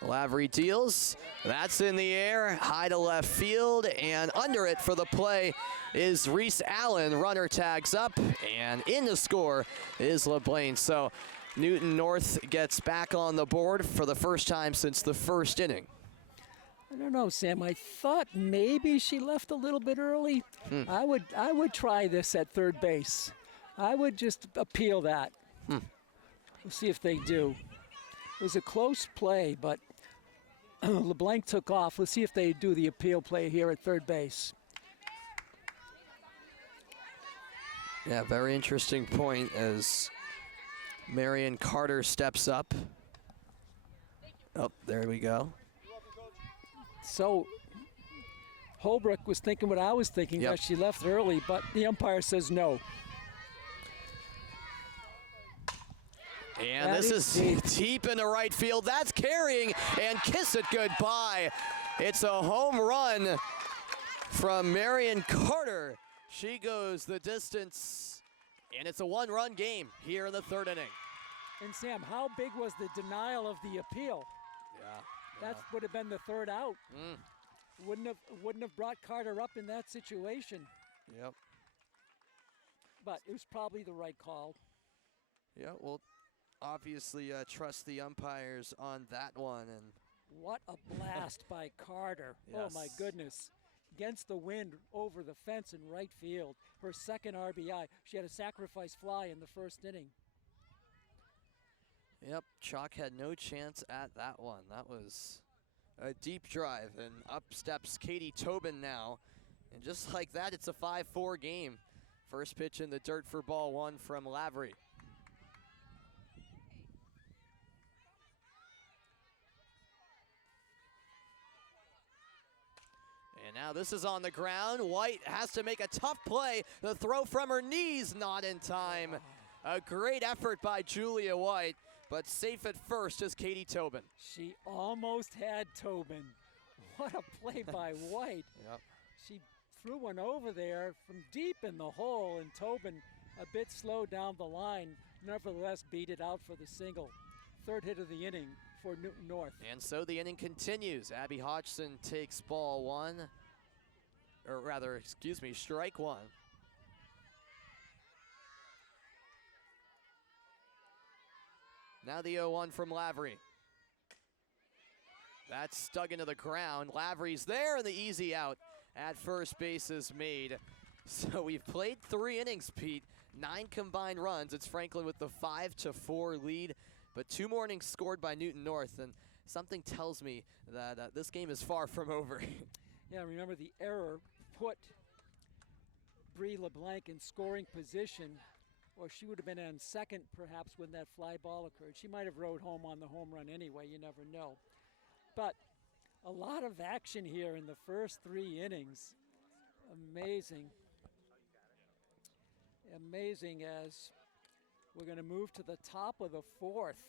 Lavery deals. That's in the air, high to left field, and under it for the play is Reese Allen. Runner tags up, and in to score is LeBlain. So Newton North gets back on the board for the first time since the first inning. I don't know, Sam. I thought maybe she left a little bit early. I would try this at third base. I would just appeal that. We'll see if they do. It was a close play, but LeBlanc took off. Let's see if they do the appeal play here at third base. Yeah, very interesting point as Marion Carter steps up. Oh, there we go. So Holbrook was thinking what I was thinking, Yep. that she left early, but the umpire says no. And That this is is deep into right field. That's carrying, and kiss it goodbye. It's a home run from Marion Carter. She goes the distance, and it's a 1-run game here in the 3rd inning. And Sam, how big was the denial of the appeal? That would have been the 3rd out. Wouldn't have brought Carter up in that situation. Yep. But it was probably the right call. Yeah, well, obviously trust the umpires on that one. And What a blast by Carter. Oh my Yes. goodness. against the wind over the fence in right field. Her second RBI. She had a sacrifice fly in the first inning. Yep, Chalk had no chance at that one. That was a deep drive, and up steps Katie Tobin now. And just like that, it's a 5-4 game. First pitch in the dirt for ball one from Lavery. And now this is on the ground. White has to make a tough play. The throw from her knees, not in time. A great effort by Julia White, but safe at first is Katie Tobin. She almost had Tobin. What a play by White. Yep. She threw one over there from deep in the hole, and Tobin, a bit slow down the line, nevertheless beat it out for the single. Third hit of the inning for Newton North. And so the inning continues. Abby Hodgson takes ball one, or rather, excuse me, strike one. Now the 0-1 from Lavery. That's dug into the ground. Lavery's there, and the easy out at first base is made. So we've played 3 innings, Pete. 9 combined runs. It's Franklin with the 5-4 lead, but 2 more innings scored by Newton North, and something tells me that this game is far from over. Yeah, remember the error put Bree LeBlanc in scoring position, or she would have been on second perhaps when that fly ball occurred. She might have rode home on the home run anyway, you never know. But a lot of action here in the first 3 innings. Amazing. Amazing as we're going to move to the top of the 4th.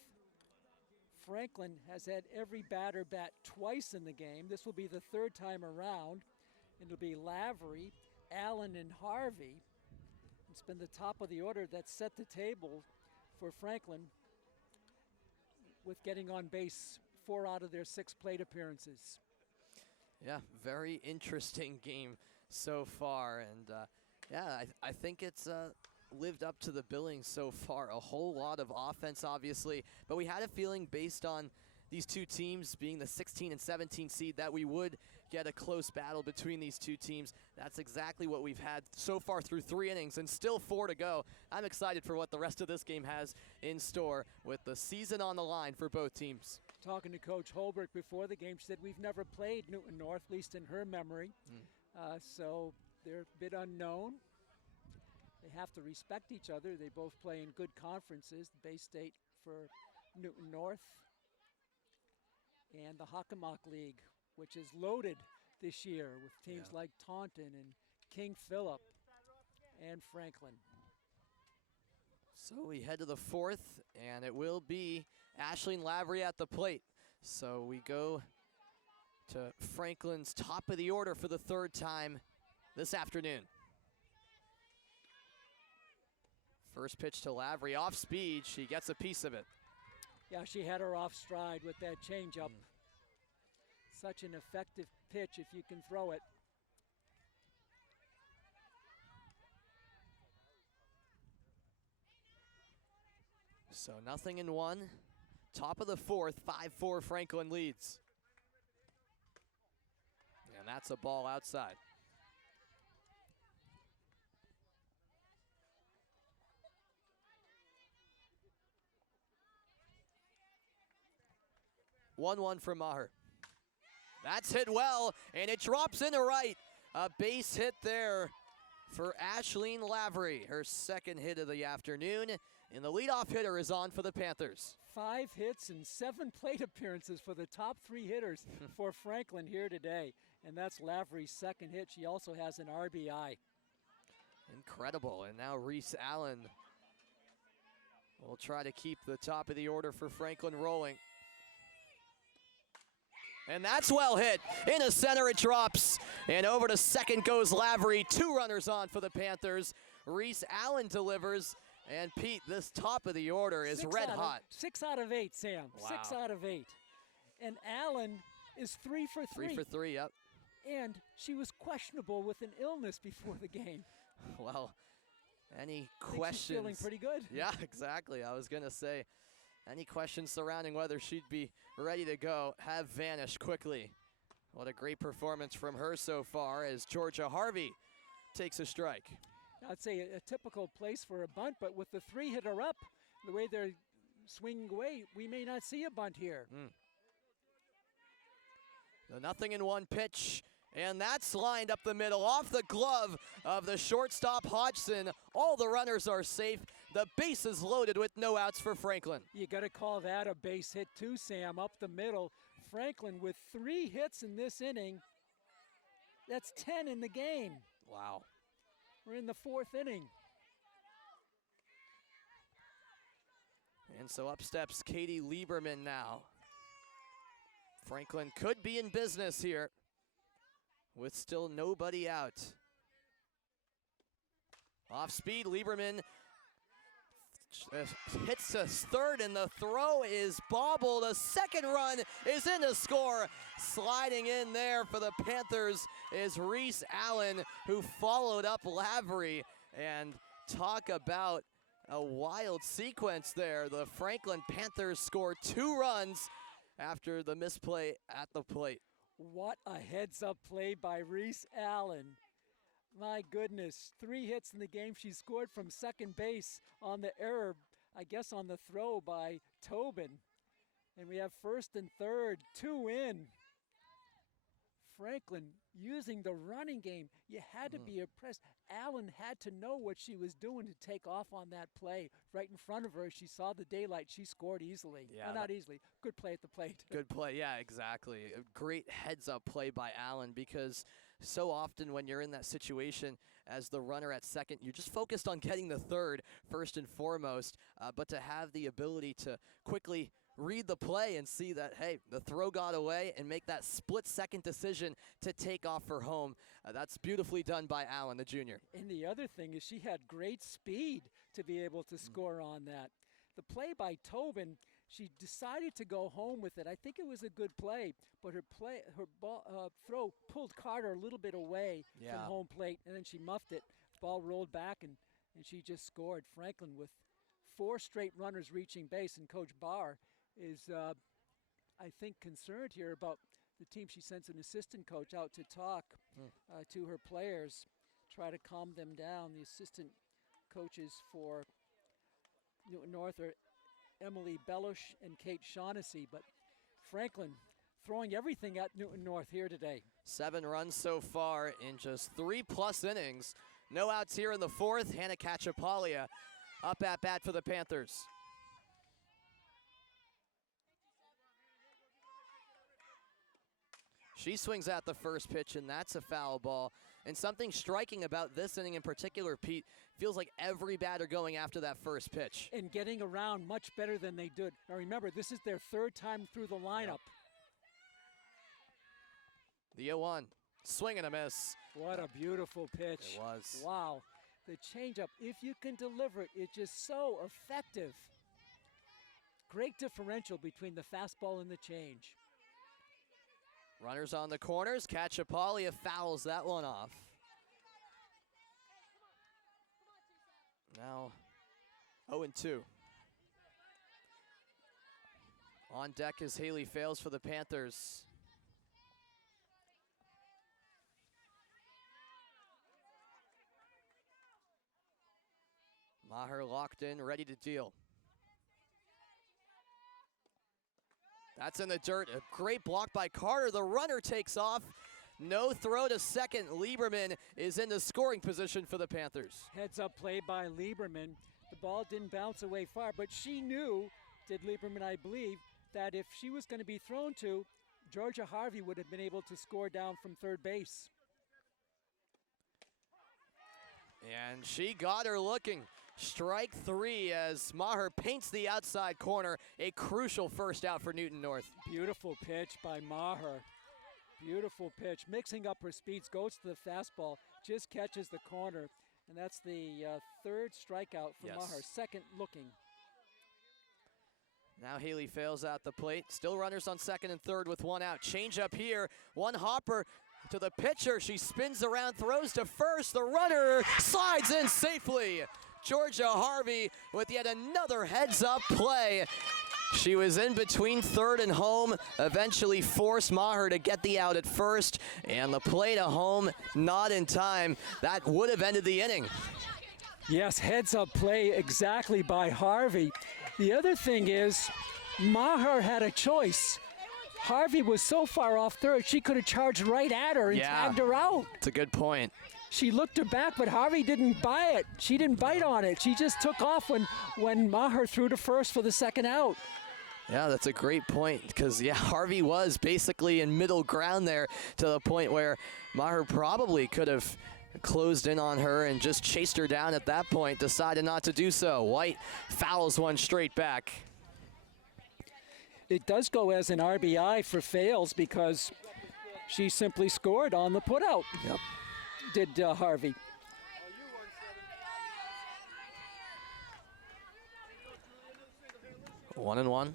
Franklin has had every batter bat twice in the game. This will be the 3rd time around. It'll be Lavery, Allen, and Harvey. It's been the top of the order that set the table for Franklin with getting on base 4 out of their 6 plate appearances. Yeah, very interesting game so far, and yeah, I think it's lived up to the billing so far. A whole lot of offense, obviously, but we had a feeling based on these 2 teams being the 16 and 17 seed that we would get a close battle between these 2 teams. That's exactly what we've had so far through 3 innings and still 4 to go. I'm excited for what the rest of this game has in store with the season on the line for both teams. Talking to Coach Holbrook before the game, she said we've never played Newton North, at least in her memory. So they're a bit unknown. They have to respect each other. They both play in good conferences, the Bay State for Newton North and the Hockomock League, which is loaded this year with teams like Taunton and King Philip and Franklin. So we head to the 4th, and it will be Ashleen Lavery at the plate. So we go to Franklin's top of the order for the 3rd time this afternoon. First pitch to Lavery, off speed. She gets a piece of it. Yeah, she had her off stride with that changeup. Such an effective pitch if you can throw it. So 0-1. Top of the 4th, 5-4 Franklin leads. And that's a ball outside. One from Maher. That's hit well, and it drops into right. A base hit there for Ashleen Lavery, her 2nd hit of the afternoon, and the leadoff hitter is on for the Panthers. 5 hits and 7 plate appearances for the top 3 hitters for Franklin here today, and that's Lavery's 2nd hit. She also has an RBI. Incredible, and now Reese Allen will try to keep the top of the order for Franklin rolling. And that's well hit. Into center it drops. And over to second goes Lavery. 2 runners on for the Panthers. Reese Allen delivers. And Pete, this top of the order is red hot. 6 out of 8, Sam. Wow. 6 out of 8. And Allen is 3 for 3. 3 for 3, yep. And she was questionable with an illness before the game. Well, any I think questions? she's feeling pretty good. Yeah, exactly. I was going to say, any questions surrounding whether she'd be ready to go have vanished quickly What a great performance from her so far as Georgia Harvey takes a strike. I'd say a typical place for a bunt, but with the 3-hitter up, the way they're swinging away, we may not see a bunt here. The 0-1 pitch, and that's lined up the middle off the glove of the shortstop Hodgson. All the runners are safe. The base is loaded with no outs for Franklin. You got to call that a base hit too, Sam, up the middle. Franklin with 3 hits in this inning. That's 10 in the game. Wow. We're in the 4th inning. And so up steps Katie Lieberman now. Franklin could be in business here with still nobody out. Off speed, Lieberman hits a third, and the throw is bobbled. A second run is in to score. Sliding in there for the Panthers is Reese Allen, who followed up Lavery. And talk about a wild sequence there. The Franklin Panthers score 2 runs after the misplay at the plate. What a heads-up play by Reese Allen. My goodness, 3 hits in the game. She scored from second base on the error, I guess on the throw by Tobin. And we have first and third, 2 in. Franklin using the running game. You had to be impressed. Allen had to know what she was doing to take off on that play. Right in front of her, she saw the daylight. She scored easily. Yeah, well, not easily. Good play at the plate. Good play, yeah, exactly. A great heads-up play by Allen, because so often when you're in that situation as the runner at second, you're just focused on getting the third first and foremost, but to have the ability to quickly read the play and see that, hey, the throw got away, and make that split-second decision to take off for home. That's beautifully done by Allen, the junior. And the other thing is she had great speed to be able to score on that. The play by Tobin, she decided to go home with it. I think it was a good play, but her throw pulled Carter a little bit away from home plate, and then she muffed it. Ball rolled back, and she just scored. Franklin with 4 straight runners reaching base, and Coach Barr is, I think, concerned here about the team. She sends an assistant coach out to talk to her players, try to calm them down. The assistant coaches for Newton North are Emily Bellish and Kate Shaughnessy, but Franklin throwing everything at Newton North here today. 7 runs so far in just 3+ innings. No outs here in the 4th. Hannah Cachapalia up at bat for the Panthers. She swings at the first pitch, and that's a foul ball. And something striking about this inning in particular, Pete, feels like every batter going after that first pitch. And getting around much better than they did. Now remember, this is their 3rd time through the lineup. The 0-1, swing and a miss. What a beautiful pitch. It was. Wow, the changeup, if you can deliver it, it's just so effective. Great differential between the fastball and the change. Runners on the corners. Cachapalia fouls that one off. Now 0-2. On deck is Haley Fales for the Panthers. Maher locked in, ready to deal. That's in the dirt. A great block by Carter. The runner takes off. No throw to second. Lieberman is in the scoring position for the Panthers. Heads up play by Lieberman. The ball didn't bounce away far, but she knew, did Lieberman, I believe, that if she was going to be thrown to, Georgia Harvey would have been able to score down from third base. And she got her looking. Strike 3 as Maher paints the outside corner. A crucial first out for Newton North. Beautiful pitch by Maher. Beautiful pitch. Mixing up her speeds, goes to the fastball, just catches the corner. And that's the 3rd strikeout for Maher. 2nd looking. Now Haley Fales at the plate. Still runners on 2nd and 3rd with 1 out. Change up here. One hopper to the pitcher. She spins around, throws to first. The runner slides in safely. Georgia Harvey with yet another heads-up play. She was in between third and home, eventually forced Maher to get the out at first, and the play to home not in time. That would have ended the inning. Yes, heads-up play exactly by Harvey. The other thing is, Maher had a choice. Harvey was so far off third, she could have charged right at her and tagged her out. It's a good point. She looked her back, but Harvey didn't buy it. She didn't bite on it. She just took off when Maher threw to first for the second out. Yeah, that's a great point because, yeah, Harvey was basically in middle ground there to the point where Maher probably could have closed in on her and just chased her down at that point, decided not to do so. White fouls one straight back. It does go as an RBI for Fales because she simply scored on the putout. Yep. Did Harvey. One and one.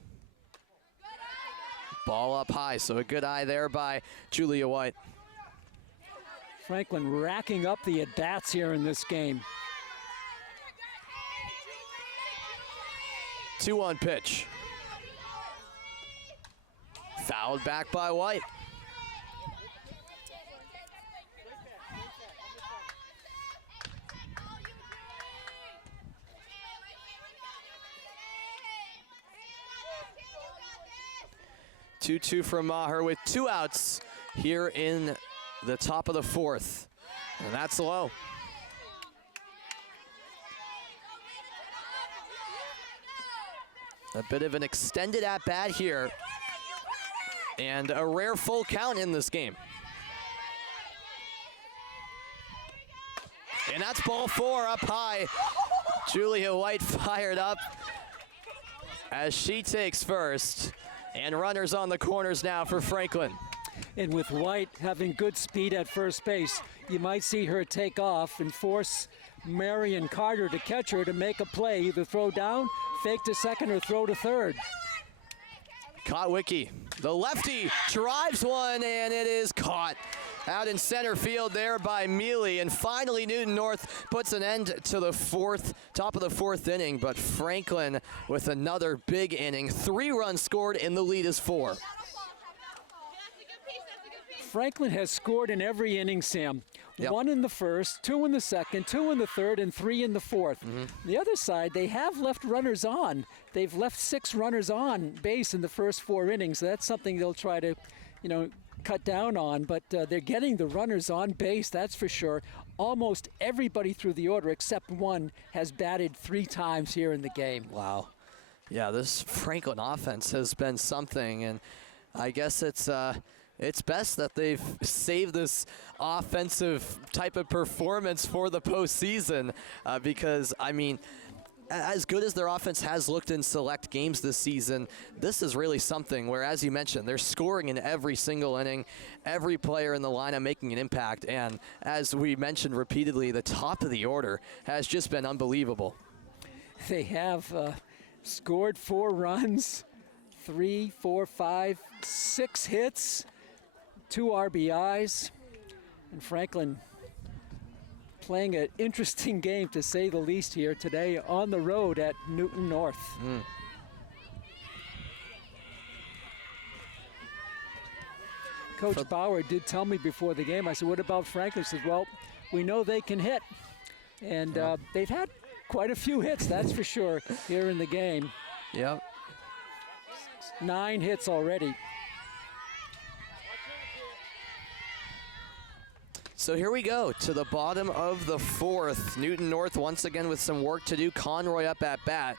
Ball up high, so a good eye there by Julia White. Franklin racking up the at-bats here in this game. 2-1 pitch. Fouled back by White. Two from Maher with 2 outs here in the top of the 4th. And that's low. A bit of an extended at-bat here. And a rare full count in this game. And that's ball 4 up high. Julia White fired up as she takes first. And runners on the corners now for Franklin. And with White having good speed at first base, you might see her take off and force Marion Carter to catch her to make a play, either throw down, fake to second, or throw to third. Kotwicki, the lefty, drives one, and it is caught. Out in center field there by Mealy, and finally Newton North puts an end to the top of the 4th inning, but Franklin with another big inning. 3 runs scored, and the lead is 4. Franklin has scored in every inning, Sam. Yep. 1 in the first, 2 in the second, 2 in the third, and 3 in the 4th. The other side, they have left runners on. They've left 6 runners on base in the first 4 innings. So that's something they'll try to, cut down on, but they're getting the runners on base, that's for sure. Almost everybody through the order except one has batted 3 times here in the game. Wow. Yeah, this Franklin offense has been something, and I guess it's best that they've saved this offensive type of performance for the postseason because, I mean, as good as their offense has looked in select games this season, this is really something where, as you mentioned, they're scoring in every single inning, every player in the lineup making an impact, and as we mentioned repeatedly, the top of the order has just been unbelievable. They have scored 4 runs, 3, 4, 5, 6 hits, 2 RBIs, and Franklin playing an interesting game, to say the least, here today on the road at Newton North. Coach Bauer did tell me before the game, I said, what about Franklin? He said, well, we know they can hit. And they've had quite a few hits, that's for sure, here in the game. Yep. 9 hits already. So here we go to the bottom of the 4th. Newton North once again with some work to do. Conroy up at bat.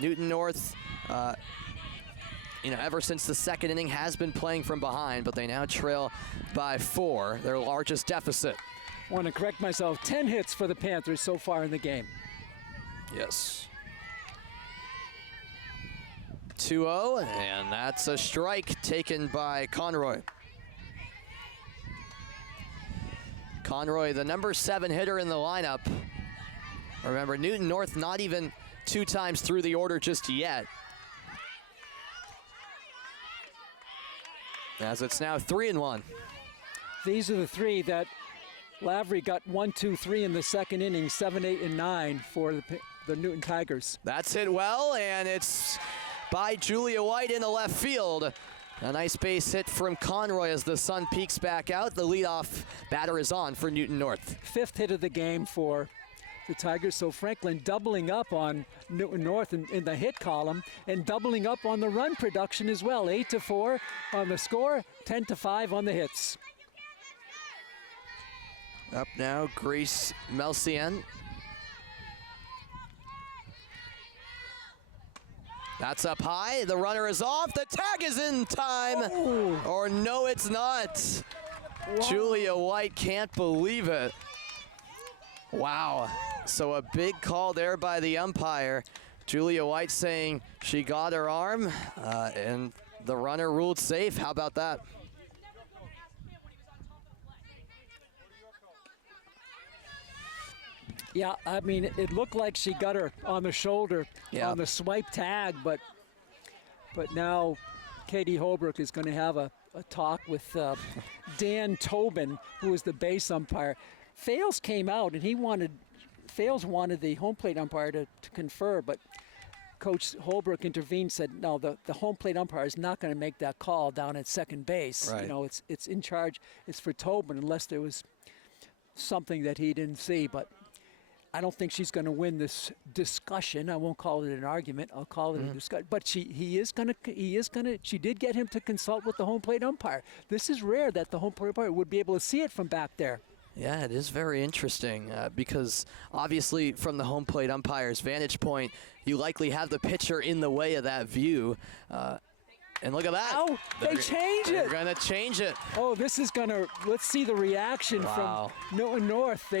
Newton North, ever since the 2nd inning has been playing from behind, but they now trail by 4, their largest deficit. I want to correct myself, 10 hits for the Panthers so far in the game. Yes. 2-0, and that's a strike taken by Conroy. Conroy, the number 7 hitter in the lineup. Remember, Newton North not even 2 times through the order just yet. As it's now 3-1. These are the 3 that Lavery got 1, 2, 3 in the second inning, 7, 8, and 9 for the Newton Tigers. That's hit well, and it's by Julia White in the left field. A nice base hit from Conroy as the sun peeks back out. The leadoff batter is on for Newton North. 5th hit of the game for the Tigers. So Franklin doubling up on Newton North in the hit column and doubling up on the run production as well. 8-4 on the score, 10-5 on the hits. Up now, Grace Melcian. That's up high. The runner is off. The tag is in time. Oh. Or no, it's not. Wow. Julia White can't believe it. Wow. So a big call there by the umpire. Julia White saying she got her arm, and the runner ruled safe. How about that? Yeah, I mean, it looked like she got her on the shoulder on the swipe tag, but now Katie Holbrook is going to have a talk with Dan Tobin, who is the base umpire. Fales came out, and Fales wanted the home plate umpire to confer, but Coach Holbrook intervened, said, no, the home plate umpire is not going to make that call down at second base. Right. You know, it's in charge. It's for Tobin unless there was something that he didn't see, but I don't think she's going to win this discussion. I won't call it an argument. I'll call it a discussion. But she did get him to consult with the home plate umpire. This is rare that the home plate umpire would be able to see it from back there. Yeah, it is very interesting because obviously from the home plate umpire's vantage point, you likely have the pitcher in the way of that view. And look at that. Oh, they change it. They're going to change it. Oh, this is going to, let's see the reaction from Newton North.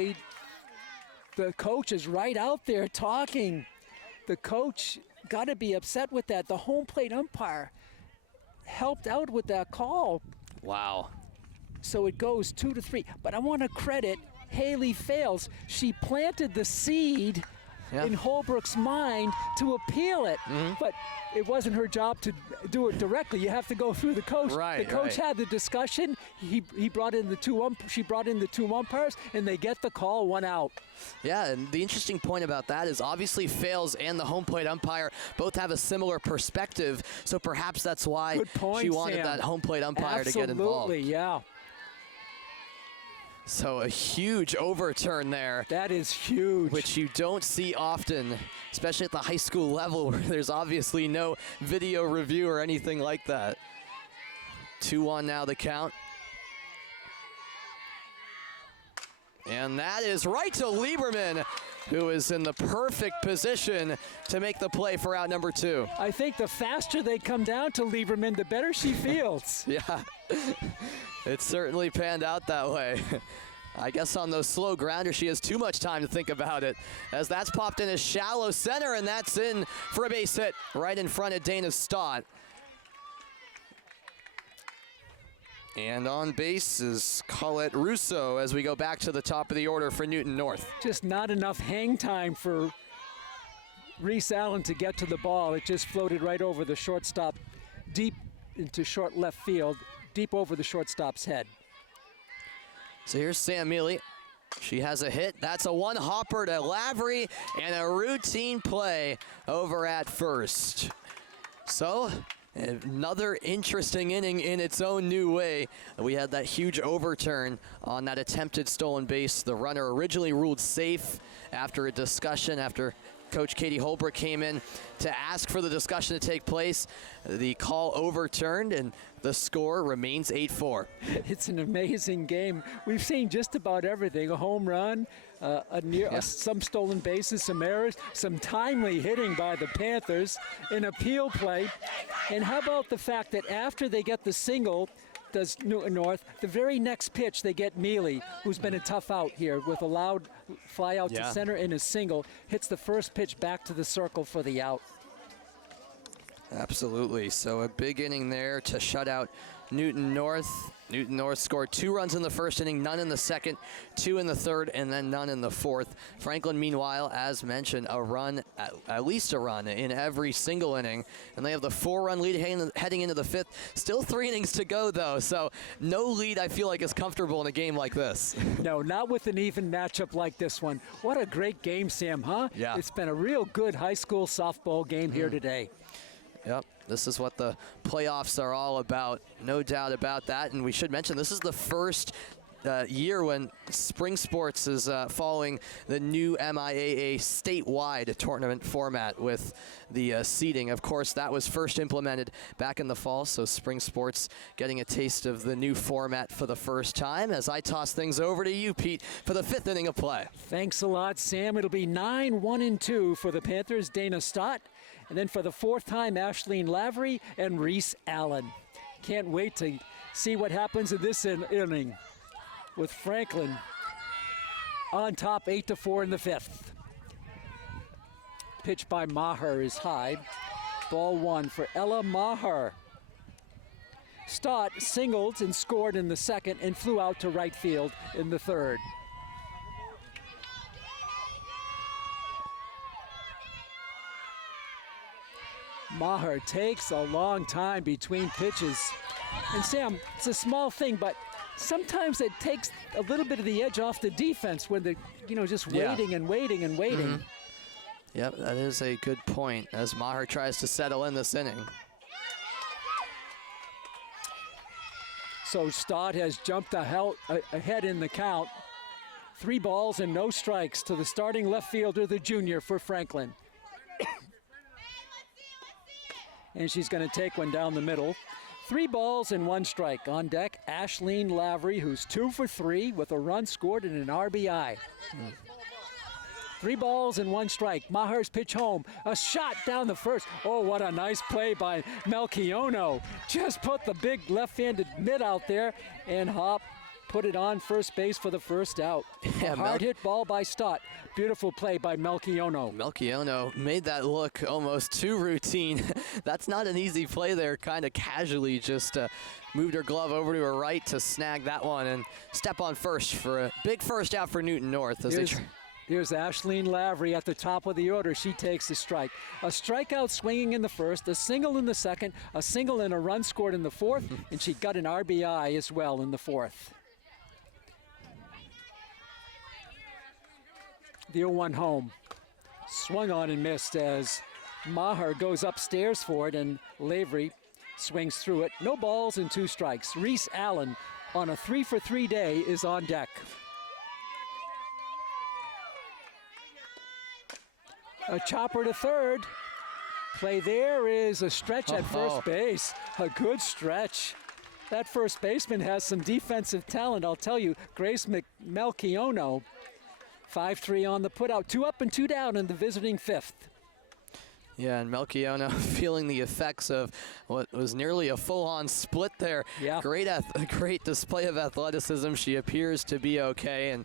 The coach is right out there talking. The coach got to be upset with that. The home plate umpire helped out with that call. Wow. So it goes 2-3. But I want to credit Haley Fales. She planted the seed in Holbrook's mind to appeal it. But it wasn't her job to do it directly. You have to go through the coach. Right, the coach had the discussion. He brought in she brought in the two umpires, and they get the call, 1 out. Yeah, and the interesting point about that is obviously Fales and the home plate umpire both have a similar perspective, so perhaps that's why she wanted that home plate umpire to get involved. Absolutely, yeah. So a huge overturn there. That is huge. Which you don't see often, especially at the high school level where there's obviously no video review or anything like that. 2-1 now the count. And that is right to Lieberman, who is in the perfect position to make the play for out number 2. I think the faster they come down to Lieberman, the better she feels. Yeah, it certainly panned out that way. I guess on those slow grounders, she has too much time to think about it, as that's popped in a shallow center, and that's in for a base hit right in front of Dana Stott. And on base is Colette Russo as we go back to the top of the order for Newton North. Just not enough hang time for Reese Allen to get to the ball. It just floated right over the shortstop, deep into short left field, deep over the shortstop's head. So here's Sam Mealy. She has a hit. That's a one-hopper to Lavery and a routine play over at first. So another interesting inning in its own new way. We had that huge overturn on that attempted stolen base. The runner originally ruled safe after a discussion, after Coach Katie Holbrook came in to ask for the discussion to take place. The call overturned, and the score remains 8-4. It's an amazing game. We've seen just about everything: a home run, some stolen bases, some errors, some timely hitting by the Panthers, an appeal play. And how about the fact that after they get the single, does Newton North, the very next pitch they get Mealy, who's been a tough out here with a loud fly out to center and a single, hits the first pitch back to the circle for the out. Absolutely. So a big inning there to shut out Newton North. Newton North scored 2 runs in the first inning, none in the second, 2 in the third, and then none in the fourth. Franklin, meanwhile, as mentioned, a run, at least a run in every single inning. And they have the 4-run lead heading into the fifth. Still 3 innings to go, though. So no lead, I feel like, is comfortable in a game like this. No, not with an even matchup like this one. What a great game, Sam, huh? Yeah. It's been a real good high school softball game here today. Yep, this is what the playoffs are all about, no doubt about that. And we should mention this is the first year when spring sports is following the new MIAA statewide tournament format with the seeding. Of course, that was first implemented back in the fall, so spring sports getting a taste of the new format for the first time. As I toss things over to you, Pete, for the 5th inning of play. Thanks a lot, Sam. It'll be 9-1-2 for the Panthers, Dana Stott. And then for the 4th time, Ashleen Lavery and Reese Allen. Can't wait to see what happens in this inning with Franklin on top 8-4 in the 5th. Pitch by Maher is high. Ball 1 for Ella Maher. Stott singled and scored in the 2nd and flew out to right field in the 3rd. Maher takes a long time between pitches. And Sam, it's a small thing, but sometimes it takes a little bit of the edge off the defense when they're, just waiting and waiting and waiting. Mm-hmm. Yep, that is a good point as Maher tries to settle in this inning. So Stott has jumped ahead in the count. 3 balls and no strikes to the starting left fielder, the junior for Franklin. And she's going to take one down the middle. 3 balls and 1 strike. On deck, Ashleen Lavery, who's 2 for 3 with a run scored and an RBI. 3 balls and 1 strike. Maher's pitch home. A shot down the first. Oh, what a nice play by Melchiono. Just put the big left-handed mitt out there and put it on first base for the first out. Yeah, hard hit ball by Stott. Beautiful play by Melchiono. Melchiono made that look almost too routine. That's not an easy play there, kind of casually just moved her glove over to her right to snag that one and step on first for a big first out for Newton North. Here's Ashleen Lavery at the top of the order. She takes a strike. A strikeout swinging in the 1st, a single in the 2nd, a single and a run scored in the 4th, and she got an RBI as well in the 4th. The 0-1 home. Swung on and missed as Maher goes upstairs for it and Lavery swings through it. No balls and 2 strikes. Reese Allen on a 3-for-3 day is on deck. A chopper to 3rd. Play there is a stretch at first base. A good stretch. That first baseman has some defensive talent, I'll tell you. Grace Melchiono. 5-3 on the putout. 2 up and 2 down in the visiting 5th. Yeah, and Melchiono feeling the effects of what was nearly a full-on split there. Yeah. Great display of athleticism. She appears to be okay. And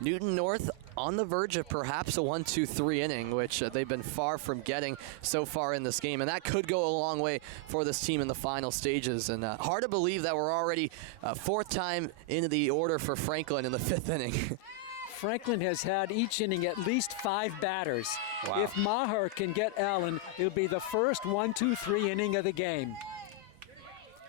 Newton North on the verge of perhaps a 1-2-3 inning, which they've been far from getting so far in this game. And that could go a long way for this team in the final stages. And hard to believe that we're already 4th time into the order for Franklin in the 5th inning. Franklin has had each inning at least 5 batters. Wow. If Maher can get Allen, it'll be the first 1-2-3 inning of the game.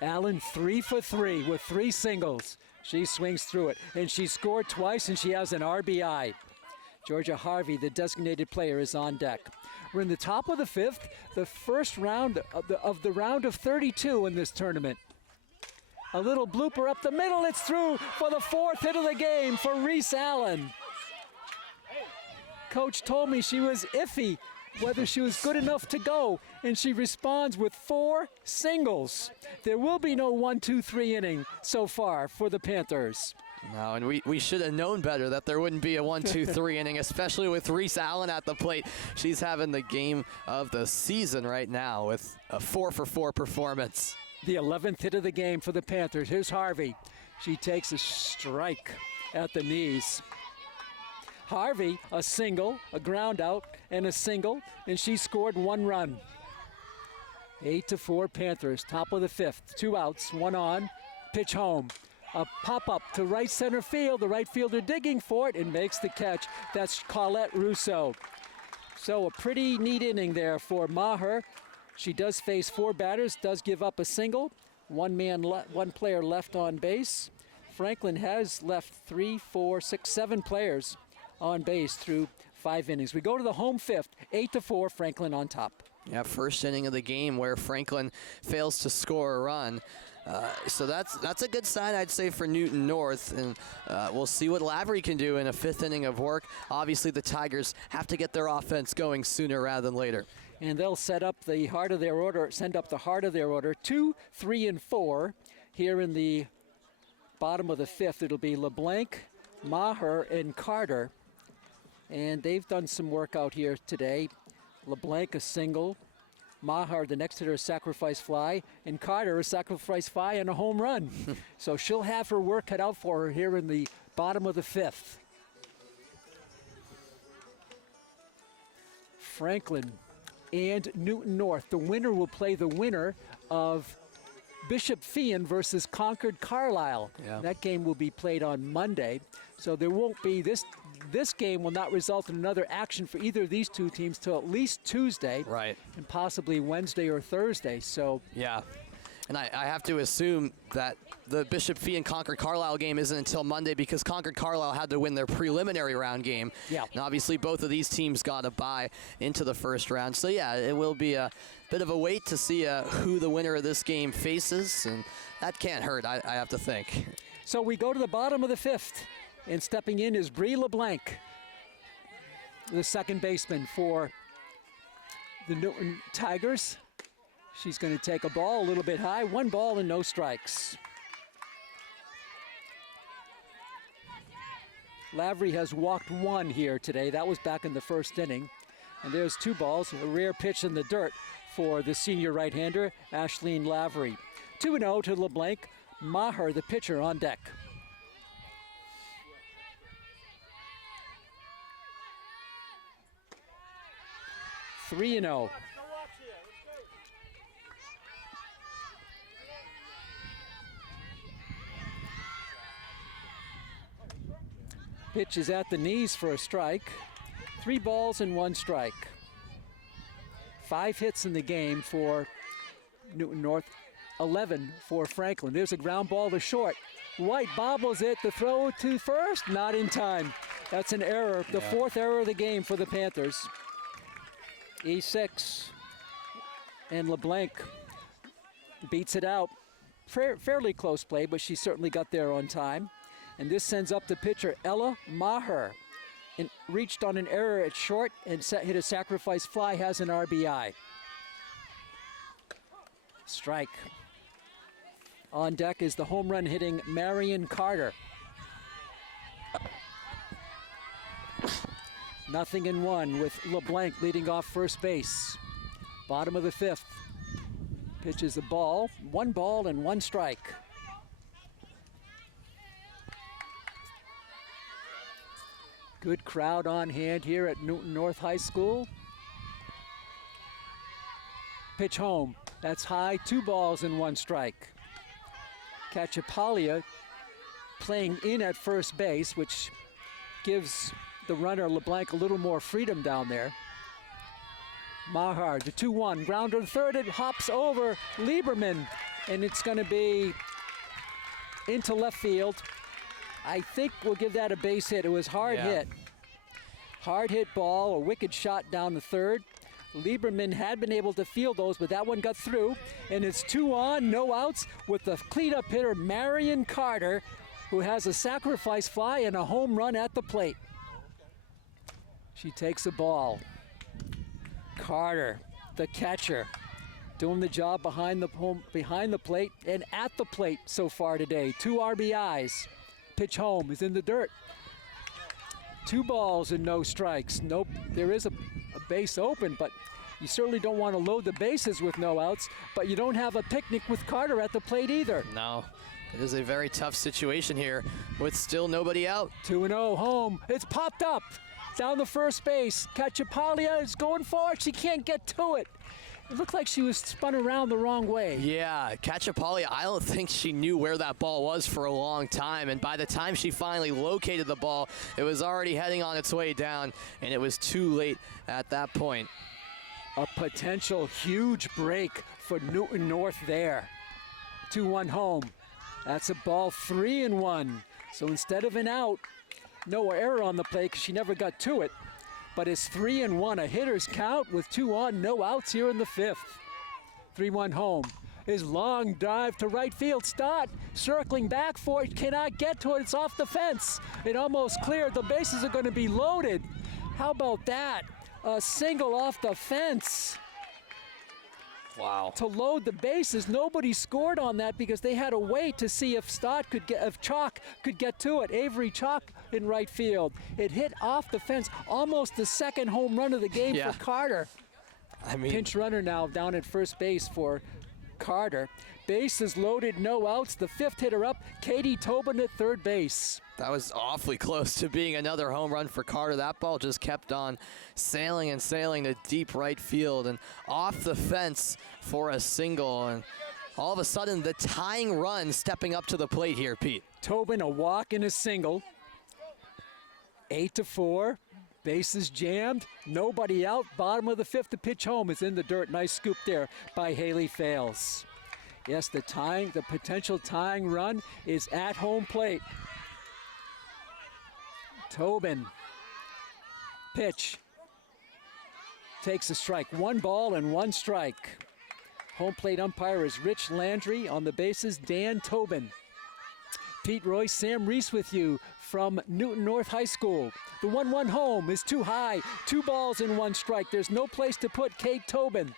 Allen 3 for 3 with 3 singles. She swings through it, and she scored twice, and she has an RBI. Georgia Harvey, the designated player, is on deck. We're in the top of the 5th, the first round of the round of 32 in this tournament. A little blooper up the middle. It's through for the 4th hit of the game for Reese Allen. Coach told me she was iffy whether she was good enough to go, and she responds with 4 singles. There will be no 1-2-3 inning so far for the Panthers. No, and we should have known better that there wouldn't be a 1-2-3 inning, especially with Reese Allen at the plate. She's having the game of the season right now with a 4-for-4 performance. The 11th hit of the game for the Panthers. Here's Harvey. She takes a strike at the knees. Harvey, a single, a ground out, and a single, and she scored 1 run. 8-4 Panthers, top of the 5th. 2 outs, 1 on, pitch home. A pop-up to right center field. The right fielder digging for it and makes the catch. That's Colette Rousseau. So a pretty neat inning there for Maher. She does face 4 batters, does give up a single. One player left on base. Franklin has left 3, 4, 6, 7 players on base through 5 innings. We go to the home 5th, 8-4, Franklin on top. Yeah, first inning of the game where Franklin fails to score a run. So that's a good sign, I'd say, for Newton North, and we'll see what Lavery can do in a 5th inning of work. Obviously, the Tigers have to get their offense going sooner rather than later. And they'll send up the heart of their order, 2, 3, and 4 here in the bottom of the 5th. It'll be LeBlanc, Maher, and Carter, and they've done some work out here today. LeBlanc a single, Maher, the next hitter, a sacrifice fly, and Carter a sacrifice fly and a home run. So she'll have her work cut out for her here in the bottom of the 5th. Franklin and Newton North. The winner will play the winner of Bishop Feehan versus Concord Carlisle. Yeah. That game will be played on Monday. So there won't be this game will not result in another action for either of these two teams till at least Tuesday. Right. And possibly Wednesday or Thursday. So yeah. And I have to assume that the Bishop Feehan Concord Carlisle game isn't until Monday because Concord Carlisle had to win their preliminary round game. Yeah. And obviously both of these teams got a bye into the first round. So yeah, it will be a bit of a wait to see who the winner of this game faces, and that can't hurt, I have to think. So we go to the bottom of the 5th, and stepping in is Bree LeBlanc, the second baseman for the Newton Tigers. She's going to take a ball a little bit high, 1 ball and no strikes. Lavery has walked 1 here today. That was back in the 1st inning. And there's 2 balls, a rare pitch in the dirt for the senior right-hander, Ashleen Lavery. 2-0 to LeBlanc. Maher, the pitcher, on deck. Three and 0. Pitch is at the knees for a strike. 3 balls and 1 strike. 5 hits in the game for Newton North, 11 for Franklin. There's a ground ball to short. White bobbles it, the throw to first, not in time. That's an error, the 4th error of the game for the Panthers. E6, and LeBlanc beats it out. Fairly close play, but she certainly got there on time. And this sends up the pitcher, Ella Maher, and reached on an error at short and hit a sacrifice fly, has an RBI. Strike. On deck is the home run hitting Marion Carter. 0-1 with LeBlanc leading off first base. Bottom of the 5th. Pitches the ball, 1 ball and 1 strike. Good crowd on hand here at Newton North High School. Pitch home, that's high, 2 balls and 1 strike. Cachapalia playing in at first base, which gives the runner LeBlanc a little more freedom down there. Maher, the 2-1, grounder to third, it hops over Lieberman, and it's going to be into left field. I think we'll give that a base hit. It was hard hit. Hard hit ball, a wicked shot down the third. Lieberman had been able to field those, but that one got through. And it's 2 on, no outs, with the cleanup hitter Marion Carter, who has a sacrifice fly and a home run at the plate. She takes a ball. Carter, the catcher, doing the job behind the plate and at the plate so far today. 2 RBIs. Pitch home is in the dirt. 2 balls and no strikes. Nope, there is a base open, but you certainly don't want to load the bases with no outs, but you don't have a picnic with Carter at the plate either. No, it is a very tough situation here with still nobody out. 2-0 home. It's popped up down the first base. Cachapalia is going for it. She can't get to it. It looked like she was spun around the wrong way. Yeah, Cacciapoli, I don't think she knew where that ball was for a long time, and by the time she finally located the ball, it was already heading on its way down, and it was too late at that point. A potential huge break for Newton North there. 2-1 home. That's a ball 3-1. So instead of an out, no error on the play because she never got to it. But it's 3-1, a hitter's count with 2 on, no outs here in the 5th. 3-1 home. His long dive to right field. Stott circling back for it, cannot get to it. It's off the fence. It almost cleared. The bases are going to be loaded. How about that? A single off the fence. Wow. To load the bases. Nobody scored on that because they had to wait to see if Chalk could get to it. Avery Chalk in right field. It hit off the fence, almost the second home run of the game for Carter. I mean, pinch runner now down at first base for Carter. Bases loaded, no outs. The 5th hitter up, Katie Tobin at third base. That was awfully close to being another home run for Carter. That ball just kept on sailing and sailing to deep right field and off the fence for a single. And all of a sudden, the tying run stepping up to the plate here, Pete. Tobin, a walk and a single. 8-4. Bases jammed. Nobody out. Bottom of the 5th, the pitch home is in the dirt. Nice scoop there by Haley Fales. Yes, the potential tying run is at home plate. Tobin, pitch, takes a strike. 1 ball and 1 strike. Home plate umpire is Rich Landry. On the bases, Dan Tobin. Pete Royce, Sam Reese with you from Newton North High School. The 1-1 home is too high. 2 balls and 1 strike. There's no place to put Kate Tobin.